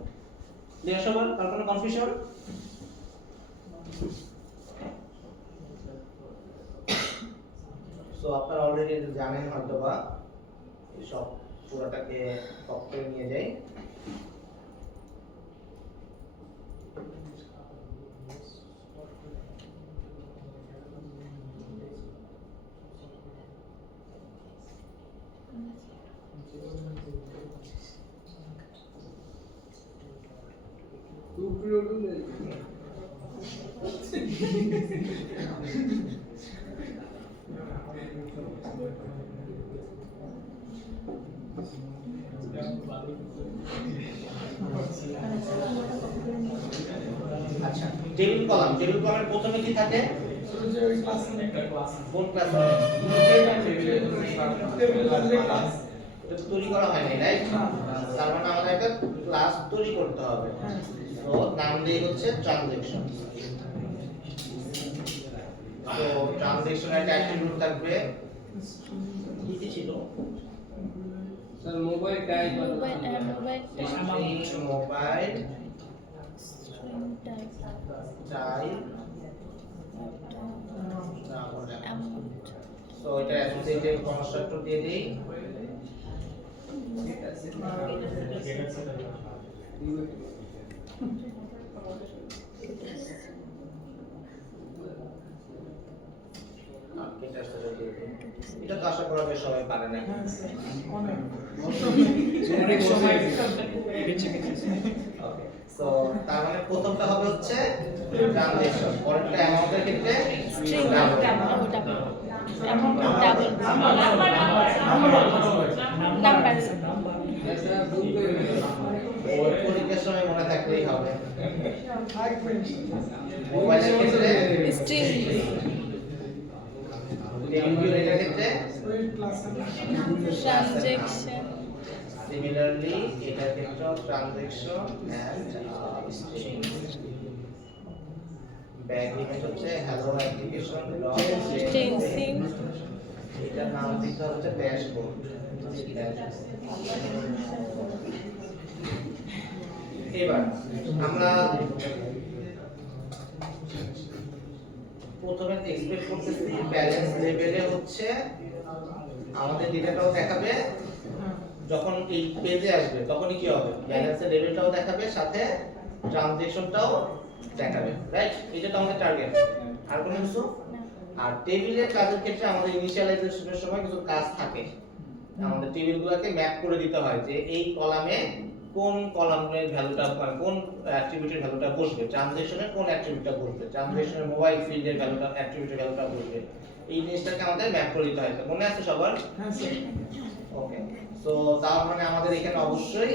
ক্লিয়ার সবার? আর কোনো কনফিউশন? সো আপনারা অলরেডি জানেন হয়তো বা এই সব পুরোটাকে টপ করে নিয়ে যাই। আচ্ছা, টেবিল কলাম, টেবিল কলামের প্রথমে কি থাকে? কোন ক্লাস? এটা তো তৈরি করা হয়নি, রাইট? তার মানে আমাদের একটা ক্লাস তৈরি করতে হবে। তো নাম দিয়ে হচ্ছে ট্রানজ্যাকশন। তো ট্রানজ্যাকশনের একটা অ্যাট্রিবিউট থাকবে, কি কি ছিল? স্যার মোবাইল টাইপ আর মোবাইল টাইপ। সো এটা অ্যাসোসিয়েটেড কনস্ট্রাক্টর দিয়ে দেই। এটা তো আশা করা যায় সবাই পারে না। অনেক সময় ওকে, সো তার মানে প্রথমটা হবে হচ্ছে ট্রানজ্যাকশন, পরেরটা অ্যামাউন্টের ক্ষেত্রে ওই পরীক্ষার সময় মনে থাকলেই হবে। মোবাইলের ক্ষেত্রে এটার ক্ষেত্রে ট্রানজ্যাকশন। সিমিলারলি এটার ক্ষেত্রে transaction and string. Back event হচ্ছে হ্যালো অ্যাপ্লিকেশন ডট Changing এটার নাম দিতে হচ্ছে ড্যাশবোর্ড। এবার আমরা প্রথমে এক্সপেক্ট করতেছি ব্যালেন্স লেভেলে হচ্ছে আমাদের ডেটাটাও দেখাবে, যখন এই পেজে আসবে তখনই কি হবে, ব্যালেন্সের লেভেলটাও দেখাবে, সাথে ট্রানজ্যাকশনটাও দেখাবে, রাইট? এটা তো আমাদের টার্গেট। আর কোনো কিছু? আর টেবিলের কাজের ক্ষেত্রে আমাদের ইনিশিয়ালাইজেশনের সময় কিছু কাজ থাকে, আমাদের টেবিলগুলোকে ম্যাপ করে দিতে হয় যে এই কলামে কোন কলামের ভ্যালুটা, কোন অ্যাট্রিবিউটের ভ্যালুটা বসবে, ট্রানজ্যাকশনের কোন অ্যাট্রিবিউটটা বসবে, ট্রানজ্যাকশনের মোবাইল ফিল্ডের ভ্যালুটা, অ্যাট্রিবিউটের ভ্যালুটা বসবে, এই জিনিসটাকে আমাদের ম্যাপ করে দিতে হয়। মনে আছে সবার? ওকে, সো তার মানে আমাদের এখানে অবশ্যই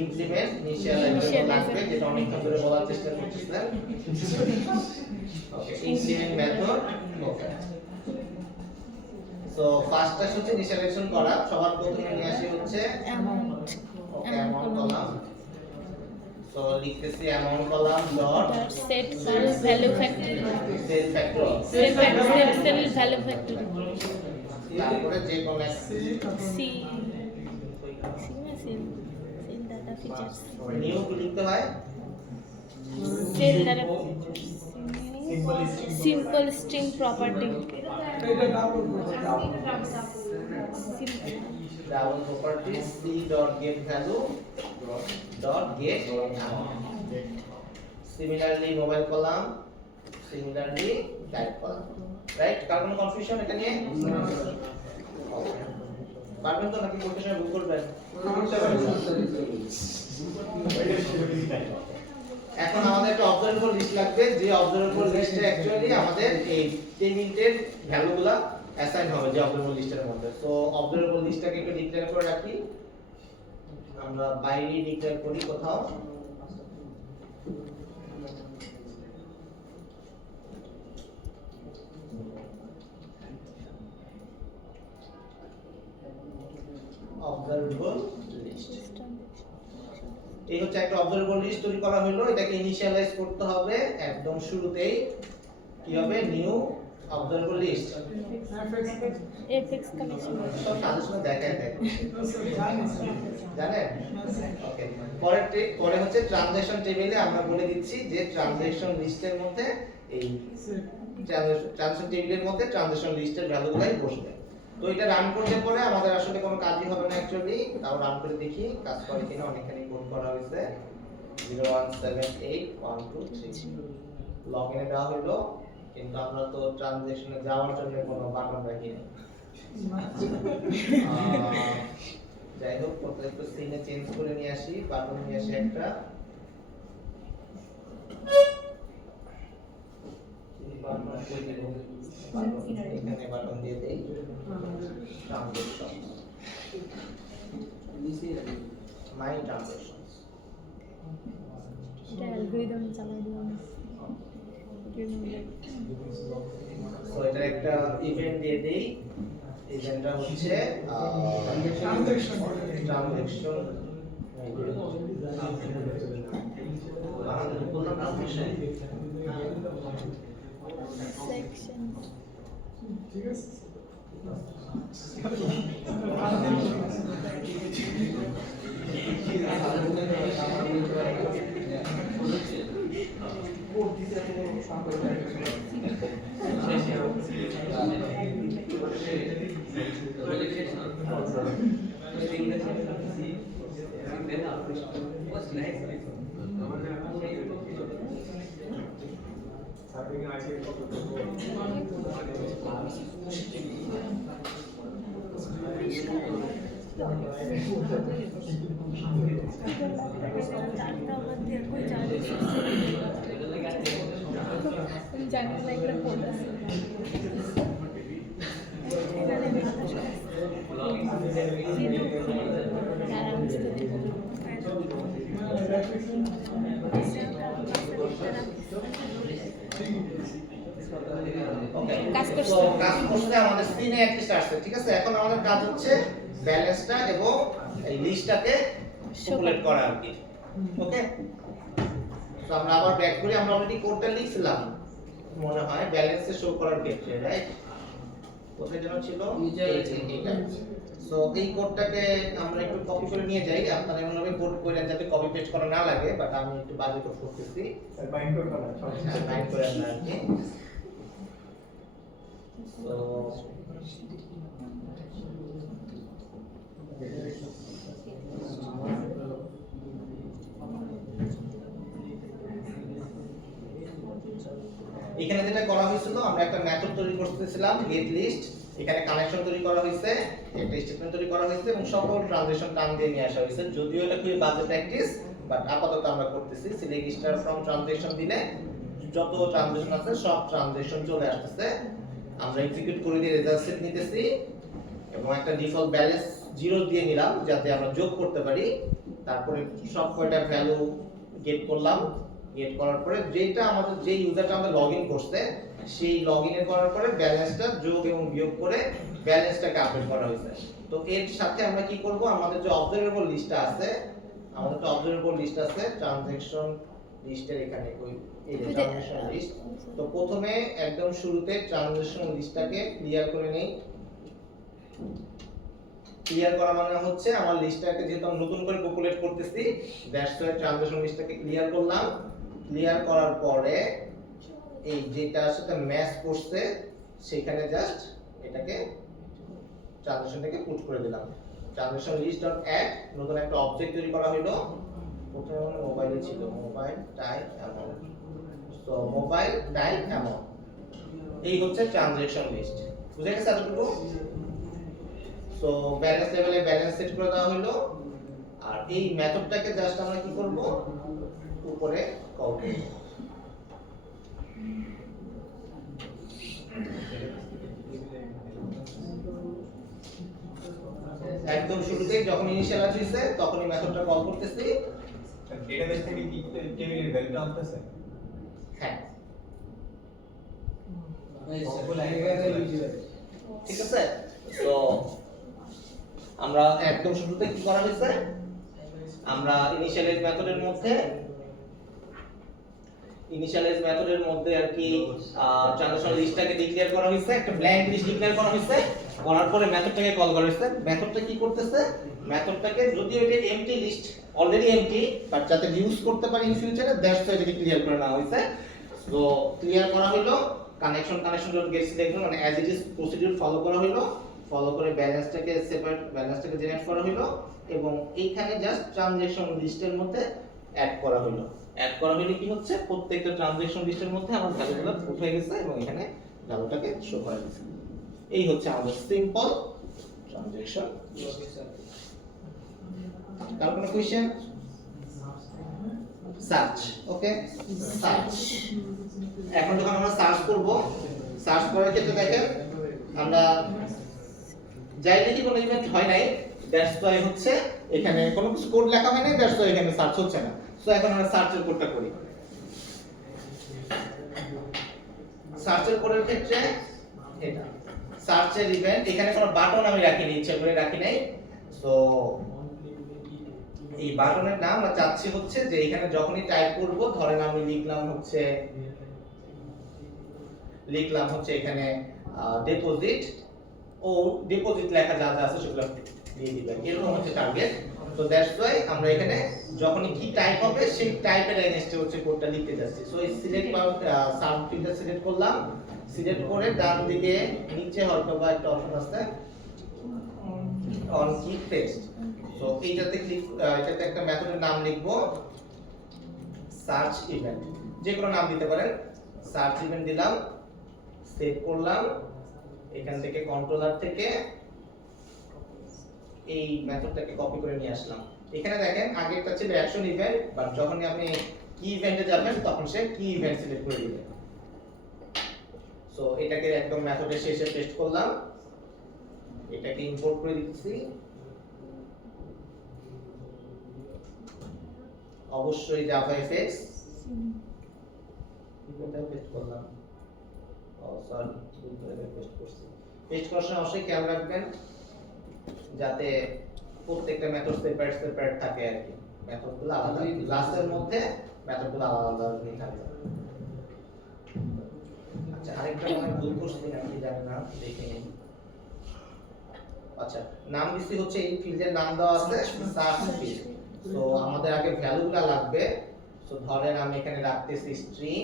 ইমপ্লিমেন্ট ইনিশিয়ালাইজেশন লাগবে, যেটা অনেকক্ষণ ধরে বলার চেষ্টা করতেছিলাম। Okay, implement method. Okay, so first task হচ্ছে ইনিশিয়ালাইজেশন করা। সবার প্রথমে নিয়ে আসি হচ্ছে অ্যামাউন্ট অ্যামাউন্ট কলাম। সো লিখতেছি amount column dot set value factory cell factor, cell value factory তারপরে যে কোন C cell data features new কি লিখতে হয়, cell data simple string property double property C dot get value dot get amount. Similarly mobile column, similarly type column, right? কার কোনো confusion এটা নিয়ে? পারবেন তো নাকি করতে সময় ভুল করবেন? এখন আমাদের একটা অবজারভেবল লিস্ট লাগবে, যে অবজারভেবল লিস্টে অ্যাকচুয়ালি আমাদের এই টেবিলের ভ্যালুগুলো অ্যাসাইন হবে যে অবজারভেবল লিস্টের মধ্যে। সো অবজারভেবল লিস্টটাকে একটু ডিক্লেয়ার করে রাখি, আমরা বাইরে ডিক্লেয়ার করি কোথাও। অবজারভেবল লিস্ট, এই হচ্ছে একটা অবজারভেবল লিস্ট তৈরি করা হলো। এটাকে ইনিশিয়ালাইজ করতে হবে একদম শুরুতেই। কি হবে? New observable list. FX connection সব সাজেশন দেখায় জানেন? ওকে, পরে হচ্ছে ট্রানজ্যাকশন টেবিলে আমরা বলে দিচ্ছি যে ট্রানজ্যাকশন লিস্টের মধ্যে এই ট্রানজ্যাকশন টেবিলের মধ্যে ট্রানজ্যাকশন লিস্টের ভ্যালুগুলাই বসবে। তো এটা রান করলে পরে আমাদের আসলে কোনো কাজই হবে না অ্যাকচুয়ালি। তাও রান করে দেখি কাজ করে কিনা। অনেকখানি কোড করা হয়েছে। 0178123 লগইনে দেওয়া হলো, কিন্তু আমরা তো ট্রানজ্যাকশনে যাওয়ার জন্য কোনো বাটন রাখিনি। যাই হোক, প্রত্যেকটা সিনে চেঞ্জ করে নিয়ে আসি, বাটন নিয়ে আসি একটা। এখানে বাটন দিয়ে দেই ট্রানজ্যাকশন, মাই ট্রানজ্যাকশন। এটা অ্যালগরিদম চালাই দিলাম সো এটা একটা ইভেন্ট দিয়ে দেই। ইভেন্টটা হচ্ছে ট্রানজ্যাকশন। সেকশন ঠিক আছে। জানি না এগুলো পড়তে কাজ করছে। তো কাজ করতে আমাদের স্ক্রিনে অ্যাটলিস্ট আসছে, ঠিক আছে? এখন আমাদের কাজ হচ্ছে ব্যালেন্সটা এবং এই লিস্টটাকে পপুলেট করা আর কি। ওকে, তো আমরা আবার ব্যাক করি। আমরা অলরেডি কোডটা লিখছিলাম মনে হয় ব্যালেন্সে শো করার ক্ষেত্রে, রাইট? কোথায় যেন ছিল নিচে আছে। এইটা সো এই কোডটাকে আমরা একটু কপি করে নিয়ে যাই আপনারা এমনভাবে কোড করেন যাতে কপি পেস্ট করা না লাগে বাট আমি একটু বাজে কোড করতেছি বাইন্ড করবে না বাইন্ড করে না আর কি সো এখানে যেটা করা হয়েছিল আমরা একটা মেথড তৈরি করতেছিলাম গেট লিস্ট এখানে কানেকশন তৈরি করা হয়েছে একটা স্টেটমেন্ট তৈরি করা হয়েছে এবং সকল ট্রানজিশন টার্ম দিয়ে নিয়ে আসা হয়েছে যদিও এটা খুবই বাজে প্র্যাকটিস বাট আপাতত আমরা করতেছি সিলেক্ট স্টার ফ্রম ট্রানজিশন দিলে যত ট্রানজিশন আছে সব ট্রানজিশন চলে আসতেছে আমরা এক্সিকিউট করে দিয়ে রেজাল্ট সেট নিতেছি এবং একটা ডিফল্ট ব্যালেন্স 0 দিয়ে নিলাম যাতে আমরা যোগ করতে পারি তারপরে সব কয়টা ভ্যালু গেট করলাম গেট করার পরে যেটা আমাদের যে ইউজারটা আমাদের লগইন করছে সেই লগইন করার পরে ব্যালেন্সটা যোগ এবং বিয়োগ করে ব্যালেন্সটাকে আপডেট করা হয়েছে তো এর সাথে আমরা কি করব আমাদের যে অবজারভেবল লিস্টটা আছে আমাদের তো অবজারভেবল লিস্ট আছে ট্রানজ্যাকশন লিস্টের এখানে কই এই যে ট্রানজ্যাকশন লিস্ট তো প্রথমে একদম শুরুতে ট্রানজ্যাকশন লিস্টটাকে ক্লিয়ার করে নেই ক্লিয়ার করা মানে হচ্ছে আমার লিস্টটাকে যেহেতু আমি নতুন করে পপুলেট করতেছি দ্যাটস ওয়াই ট্রানজ্যাকশন লিস্টটাকে ক্লিয়ার করলাম ক্লিয়ার করার পরে এই যেটার সাথে ম্যাচ করছে সেখানে জাস্ট এটাকে ট্রানজ্যাকশনটাকে পুট করে দিলাম ট্রানজ্যাকশন লিস্ট ডট অ্যাড নতুন একটা অবজেক্ট তৈরি করা হলো প্রথমে মোবাইলে ছিল mobile type amount so mobile type amount এই হচ্ছে ট্রানজ্যাকশন লিস্ট বুঝে গেছে এতটুকু সো ব্যালেন্স লেভেলে ব্যালেন্স সেট করে দেওয়া হলো আর এই মেথডটাকে জাস্ট আমরা কি করব উপরে কল করব একদম শুরুতেই যখন ইনিশিয়ালাইজ হইছে তখনই মেথডটা কল করতেছি ডেটাবেস থেকে কি টেবিলের ভ্যালুটা আনতেছে হ্যাঁ ঠিক আছে তো আমরা একদম শুরুতে কি করা হয়েছে আমরা ইনিশিয়ালাইজ মেথডের মধ্যে আর কি ট্রানজ্যাকশন লিস্টটাকে ডিক্লেয়ার করা হয়েছে একটা ব্ল্যাঙ্ক লিস্ট ডিক্লেয়ার করা হয়েছে করার পরে মেথডটাকে কল করা হয়েছে মেথডটা কি করতেছে মেথডটাকে যদিও এটা empty list already empty but যাতে ইউজ করতে পারি ইন ফিউচারে দ্যাটস ওয়াই এটাকে ক্লিয়ার করে নেওয়া হয়েছে সো ক্লিয়ার করা হলো কানেকশন ডট গেট সিলেক্ট মানে as it is procedure follow করা হলো ফলো করে ব্যালেন্সটাকে সেপারেট ব্যালেন্সটাকে জেনারেট করা হলো এবং এইখানে জাস্ট ট্রানজ্যাকশন লিস্টের মধ্যে অ্যাড করা হলো কি হচ্ছে প্রত্যেকটা ট্রানজ্যাকশন লিস্টের মধ্যে আমার ভ্যালুগুলো উঠে গেছে এবং এখানে ভ্যালুটাকে শো করা গেছে এই হচ্ছে আমাদের সিম্পল ট্রানজ্যাকশন কার কোনো কোশ্চেন সার্চ ওকে সার্চ এখন যখন আমরা সার্চ করব সার্চ করার ক্ষেত্রে দেখেন আমরা যাই লিখি কোনো ইভেন্ট হয় নাই দ্যাটস ওয়াই হচ্ছে এখানে কোনো কিছু কোড লেখা হয় নাই দ্যাটস ওয়াই এখানে সার্চ হচ্ছে না সো এখন আমরা সার্চের কোডটা করি সার্চের কোডের ক্ষেত্রে এটা সার্চের ইভেন্ট এখানে কোনো বাটন আমি রাখিনি ইচ্ছা করে রাখি নাই সো এই বাটনের নাম আমরা চাচ্ছি হচ্ছে যে এখানে যখনই টাইপ করব ধরেন আমি লিখলাম হচ্ছে এখানে ডিপোজিট ও ডিপোজিট লেখা যা যা আছে সেগুলো দিয়ে দিবেন এরকম হচ্ছে টার্গেট তো দ্যাটস ওয়াই আমরা এখানে যখনই কি টাইপ হবে সেই টাইপের এগেইনস্টে হচ্ছে কোডটা লিখতে যাচ্ছি সো এই সিলেক্ট সাব ফিল্ডটা সিলেক্ট করলাম সিলেক্ট করে ডান দিকে নিচে হয়তো বা একটা অপশন আছে অন কি টেক্সট সো এইটাতে ক্লিক এটাতে একটা মেথডের নাম লিখবো সার্চ ইভেন্ট যে কোনো নাম দিতে পারেন সার্চ ইভেন্ট দিলাম সেভ করলাম এখান থেকে কন্ট্রোলার থেকে এই মেথডটাকে কপি করে নিয়ে আসলাম এখানে দেখেন আগেরটা ছিল অ্যাকশন ইভেন্ট বাট যখনই আপনি কি ইভেন্টে যাবেন তখন সে কি ইভেন্ট সিলেক্ট করে দিবে সো এটাকে একদম মেথডের শেষে পেস্ট করলাম এটাকে ইম্পোর্ট করে দিচ্ছি অবশ্যই JavaFX কোথায় পেস্ট করলাম সরি পেস্ট করছি পেস্ট করার সময় অবশ্যই খেয়াল রাখবেন যাতে প্রত্যেকটা মেথড সেপারেট থাকে আর কি মেথডগুলো আলাদা ক্লাসের মধ্যে মেথডগুলো আলাদা থাকে আচ্ছা আরেকটা মনে ভুল করছি নাকি জানি না দেখে নিন আচ্ছা, নাম দিছি হচ্ছে এই ফিল্ডের নাম দেওয়া আছে সার্চ ফিল্ড। সো আমাদের আগে ভ্যালুটা লাগবে। সো ধরেন আমি এখানে রাখতেছি string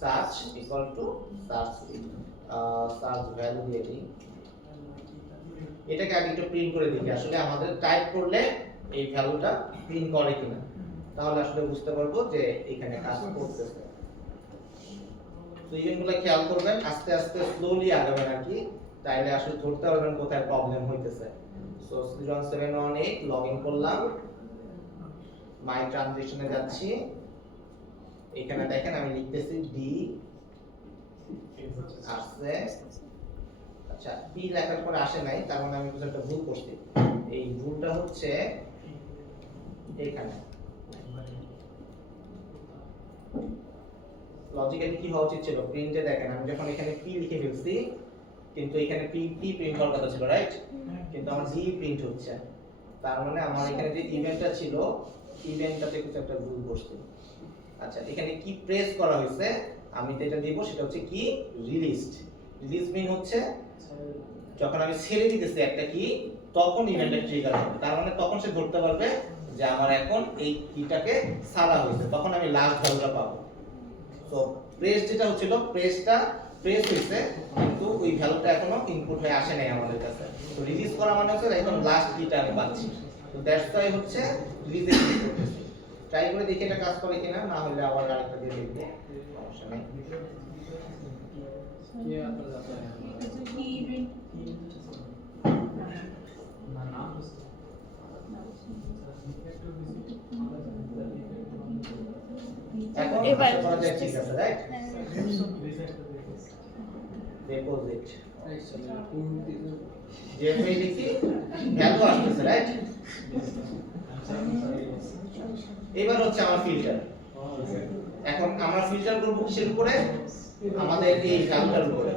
search equal to search field, search value দিয়ে দিই। এটাকে আগে একটু প্রিন্ট করে দেখি আসলে আমাদের টাইপ করলে এই ভ্যালুটা প্রিন্ট করে কিনা, তাহলে আসলে বুঝতে পারবো যে এখানে কাজ করতেছে। তো ইভেন্টগুলো খেয়াল করবেন, আস্তে আস্তে স্লোলি আগাবেন আর কি, তাইলে আসলে ধরতে পারবেন কোথায় প্রবলেম হইতেছে। সো 0718 লগইন করলাম, মাই ট্রানজিশনে যাচ্ছি, এখানে দেখেন আমি লিখতেছি ডি আসছে। আচ্ছা, পি লেখার পর আসে নাই, তার মানে আমি কিছু একটা ভুল করছি। এই ভুলটা হচ্ছে এখানে। লজিক্যালি কি হওয়া উচিত ছিল, প্রিন্টে দেখেন আমি যখন এখানে পি লিখে ফেলছি, কিন্তু এখানে পি প্রিন্ট হওয়ার কথা ছিল, রাইট? কিন্তু আমার ডি প্রিন্ট হচ্ছে, তার মানে আমার এখানে যে ইভেন্টটা ছিল, ইভেন্টটাতে কিছু একটা ভুল করছি। আচ্ছা, এখানে কি প্রেস করা হয়েছে, আমি যেটা দেব সেটা হচ্ছে কি রিলিজড। রিলিজ মিন হচ্ছে যখন আমি ছেড়ে দিতেছি একটা কি, তখন ইভেন্টটা ট্রিগার হবে, তার মানে তখন সে ধরতে পারবে যে আমার এখন এই কিটাকে ছাড়া হয়েছে, তখন আমি লাস্ট ভ্যালুটা পাবো। তো প্রেস যেটা হচ্ছিল, প্রেসটা প্রেস হইছে কিন্তু ওই ভ্যালুটা এখনো ইনপুট হয়ে আসে নাই আমাদের কাছে। তো রিলিজ করা মানে হচ্ছে এখন লাস্ট কিটা আমি পাচ্ছি। তো দ্যাটস ওয়াই হচ্ছে রিলিজে ক্লিক করতেছি। ট্রাই করে দেখি এটা কাজ করে কিনা, না হলে আবার আরেকটা দিয়ে দেখব, সমস্যা নাই। ये आता जाता है ना नाम এখন এবার আশা করা যায় ঠিক আছে, রাইট? হ্যাঁ। ডিপোজিট ऐसा पूर्ण যে আমি লিখি ভ্যালু আসছে, রাইট? এবার হচ্ছে আমার ফিল্টার। এখন আমরা ফিল্টার করব কিসের উপরে, আমাদের এই ভ্যালুটার উপরে।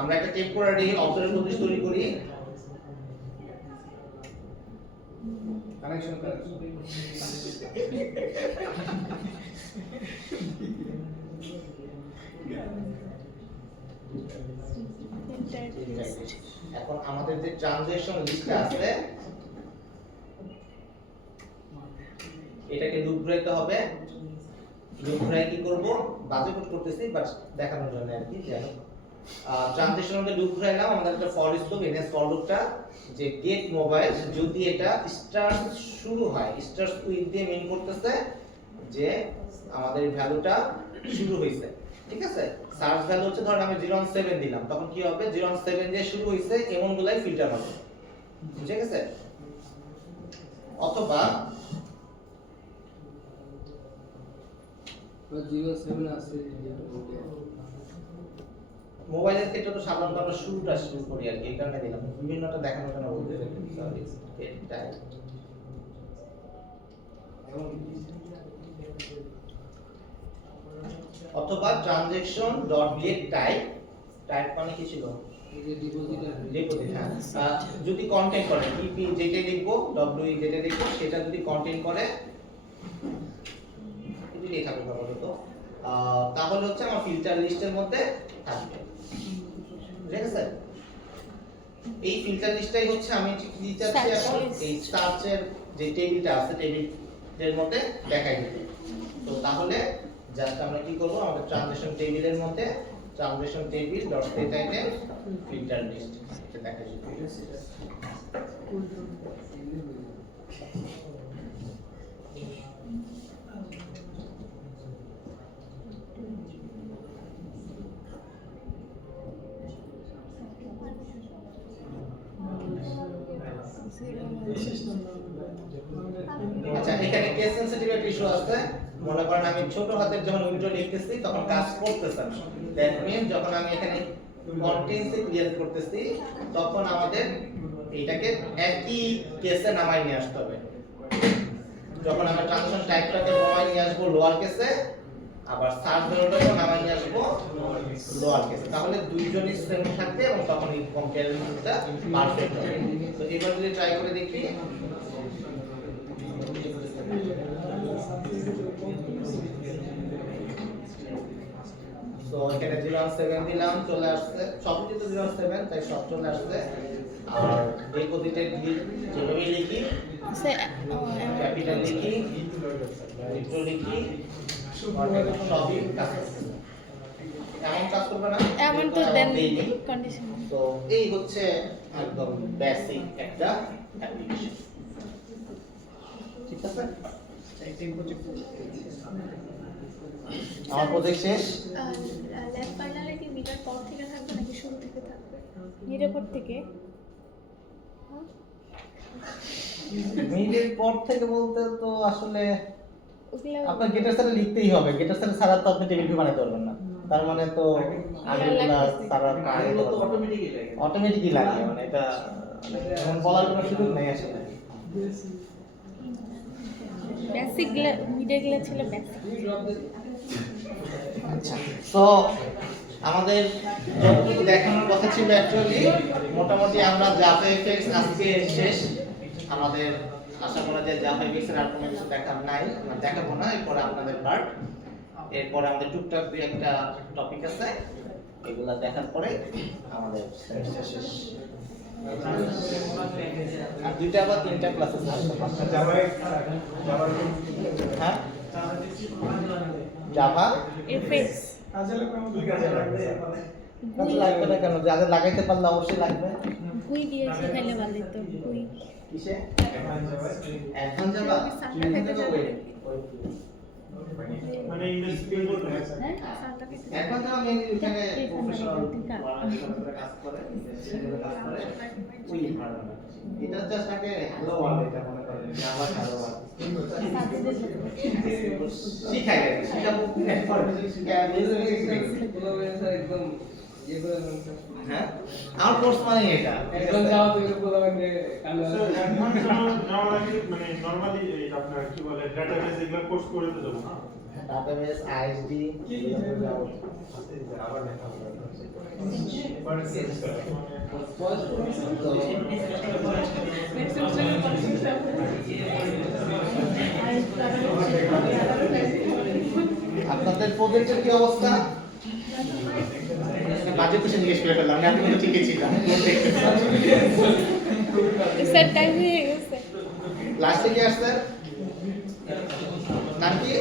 আমরা একটা টেম্পোরারি অবজেক্ট প্রতিষ্ঠা তৈরি করি, কানেকশন করে এখন আমাদের যে ট্রানজ্যাকশন লিস্টটা আছে এটাকে লুপ ঘুরাইতে হবে। লুপ ঘুরাই কি করব, বাজে কোড করতেছি বাট দেখানোর জন্য আর কি। জানো ট্রানজ্যাকশনকে লুপ ঘুরাইলাম, আমাদের একটা ফর লুপ, এনএস ফর লুপটা যে গেট মোবাইল যদি এটা স্টার্ট শুরু হয়, স্টার্ট উইথ দিয়ে মিন করতেছে যে আমাদের ভ্যালুটা শুরু হইছে, ঠিক আছে? সার্চ ভ্যালু হচ্ছে ধর আমি 017 দিলাম, তখন কি হবে 017 দিয়ে শুরু হইছে এমন গুলাই ফিল্টার হবে, বুঝে গেছে? অথবা 07 আছে মোবাইলের ক্ষেত্রে তো সাধারণত আমরা শুরুটা শুরু করি আর কি, এই কারণে দিলাম, বিভিন্নটা দেখানোর জন্য বলতেছি। সরি এটাই অথবা transaction dot gate type, type মানে কি ছিল, এই যে ডিপোজিট ডিপোজিট। হ্যাঁ, যদি কন্টেন্ট করে টিপি যেটা লিখবো, ডব্লিউ যেটা লিখবো সেটা যদি কন্টেন্ট করে, যদি লেখা থাকবে তো তাহলে হচ্ছে আমার ফিল্টার লিস্টের মধ্যে থাকবে, ঠিক আছে? এই ফিল্টার লিস্টটাই হচ্ছে আমি কি দিচ্ছি এখন, এই সার্চের যে টেবিলটা আছে টেবিলের মধ্যে দেখাই দিতে। তো তাহলে জাস্ট আমরা কি করব, আমাদের ট্রানজিশন টেবিলের মধ্যে transition table dot set item filter list এটা দেখাই দিতে। আচ্ছা, এখানে কেস সেনসিটিভ একটা ইস্যু আছে। মনে করেন আমি ছোট হাতের যখন উইন্ডো লিখতেছি তখন কাজ করতেছে না, দ্যাট মিন্স যখন আমি এখানে কন্টেন্টস ক্লিয়ার করতেছি তখন আমাদের এটাকে একই কেসে নামাই নিয়ে আসতে হবে। যখন আমরা ট্রানজিশন টাইপটাকে নামাই নিয়ে আসবো লোয়ার কেসে, আবার সার্চ ভ্যালুটাকে নামাই নিয়ে আসবো লোয়ার কেসে, তাহলে দুইজনই সেম থাকবে এবং তখন এই কম্পারিজনটা পারফেক্ট হবে। তো এবার যদি ট্রাই করে দেখি, তো এখানে 017 0.7 দিলাম, চলে আসছে। সবই যেহেতু 0.7 তাই সব চলে আসছে। আর এই গতিতে যেভাবে লিখি, ক্যাপিটাল লিখি, লিটল লিখি, সবই কাজ করছে। এমন কাজ করবে না, এমন তো দেন কন্ডিশন। তো এই হচ্ছে একদম বেসিক একটা অ্যাপ্লিকেশন। ঠিক আছে, আমার প্রজেক্ট শেষ। ল্যাব ফাইনালে কি মিটার পর থেকে থাকবে নাকি শুরু থেকে থাকবে? মিটার পর থেকে? মিডের পর থেকে বলতে তো আসলে ওগুলো আপনার গেটার স্যারে লিখতেই হবে। গেটার স্যারে ছাড়া তো আপনি টেবিল ভিউ বানাতে পারবেন না। তার মানে তো আগেগুলা সারা অটোমেটিকই লাগে, মানে এটা মানে বলার কোনো সুযোগ নেই আসলে। বেসিক মিডে গুলো ছিল বেসিক। আচ্ছা, তো আমাদের যতটুকু দেখানোর কথা ছিল অ্যাকচুয়ালি মোটামুটি আমরা জাভা এফএক্স আজকে শেষ। আমাদের আশা করা যায় জাভা এফএক্স এর আর কোনো কিছু দেখার নাই, আমরা দেখাবো না। এরপরে আপনাদের পার্ট, এরপরে আমাদের টুকটাক দুই একটা টপিক আছে, এগুলা দেখার পরে আমাদের সেমিস্টার শেষ। আর দুইটা বা তিনটা ক্লাস আছে। হ্যাঁ, জাভা এফএক্স কাজে লাগবে না কেন? যাদের লাগাইতে পারলে অবশ্যই লাগবে। গুই দিয়ে শিখাইলে ভালো হতো। গুই কিসে? Advance Java? মানে ইংলিশ স্পিল করতে হয়। হ্যাঁ সালটা কেটে অ্যাডভান্স জাভা মেইনলি এখানে প্রফেশনাল কাজ করে, কাজ করে ওই environment। এটা জাস্ট আগে হ্যালো ওয়ার্ল্ড, এটা মনে করেন জাভা হ্যালো ওয়ার্ল্ড শিখাই গেছে। শিখাবো একদম ইয়ে করে হ্যাঁ, আমার কোর্স মানে এটা। একদম যাওয়া থেকে বলা মানে কালো স্যার অ্যাডভান্স যাওয়ার আগে মানে নরমালি এই আপনার কি বলে ডেটাবেস এগুলো কোর্স করে তো যাবো না? ডাটাবেস আইএসডি আবার দেখা হবে। আপনাদের প্রজেক্টের কি অবস্থা? বাজে কোশ্চেন জিজ্ঞেস করে ফেললাম, আমি কিন্তু ঠিকই ছিলাম। স্যার টাইম হয়ে গেছে। লাস্টে কি আসছে? নাম কি?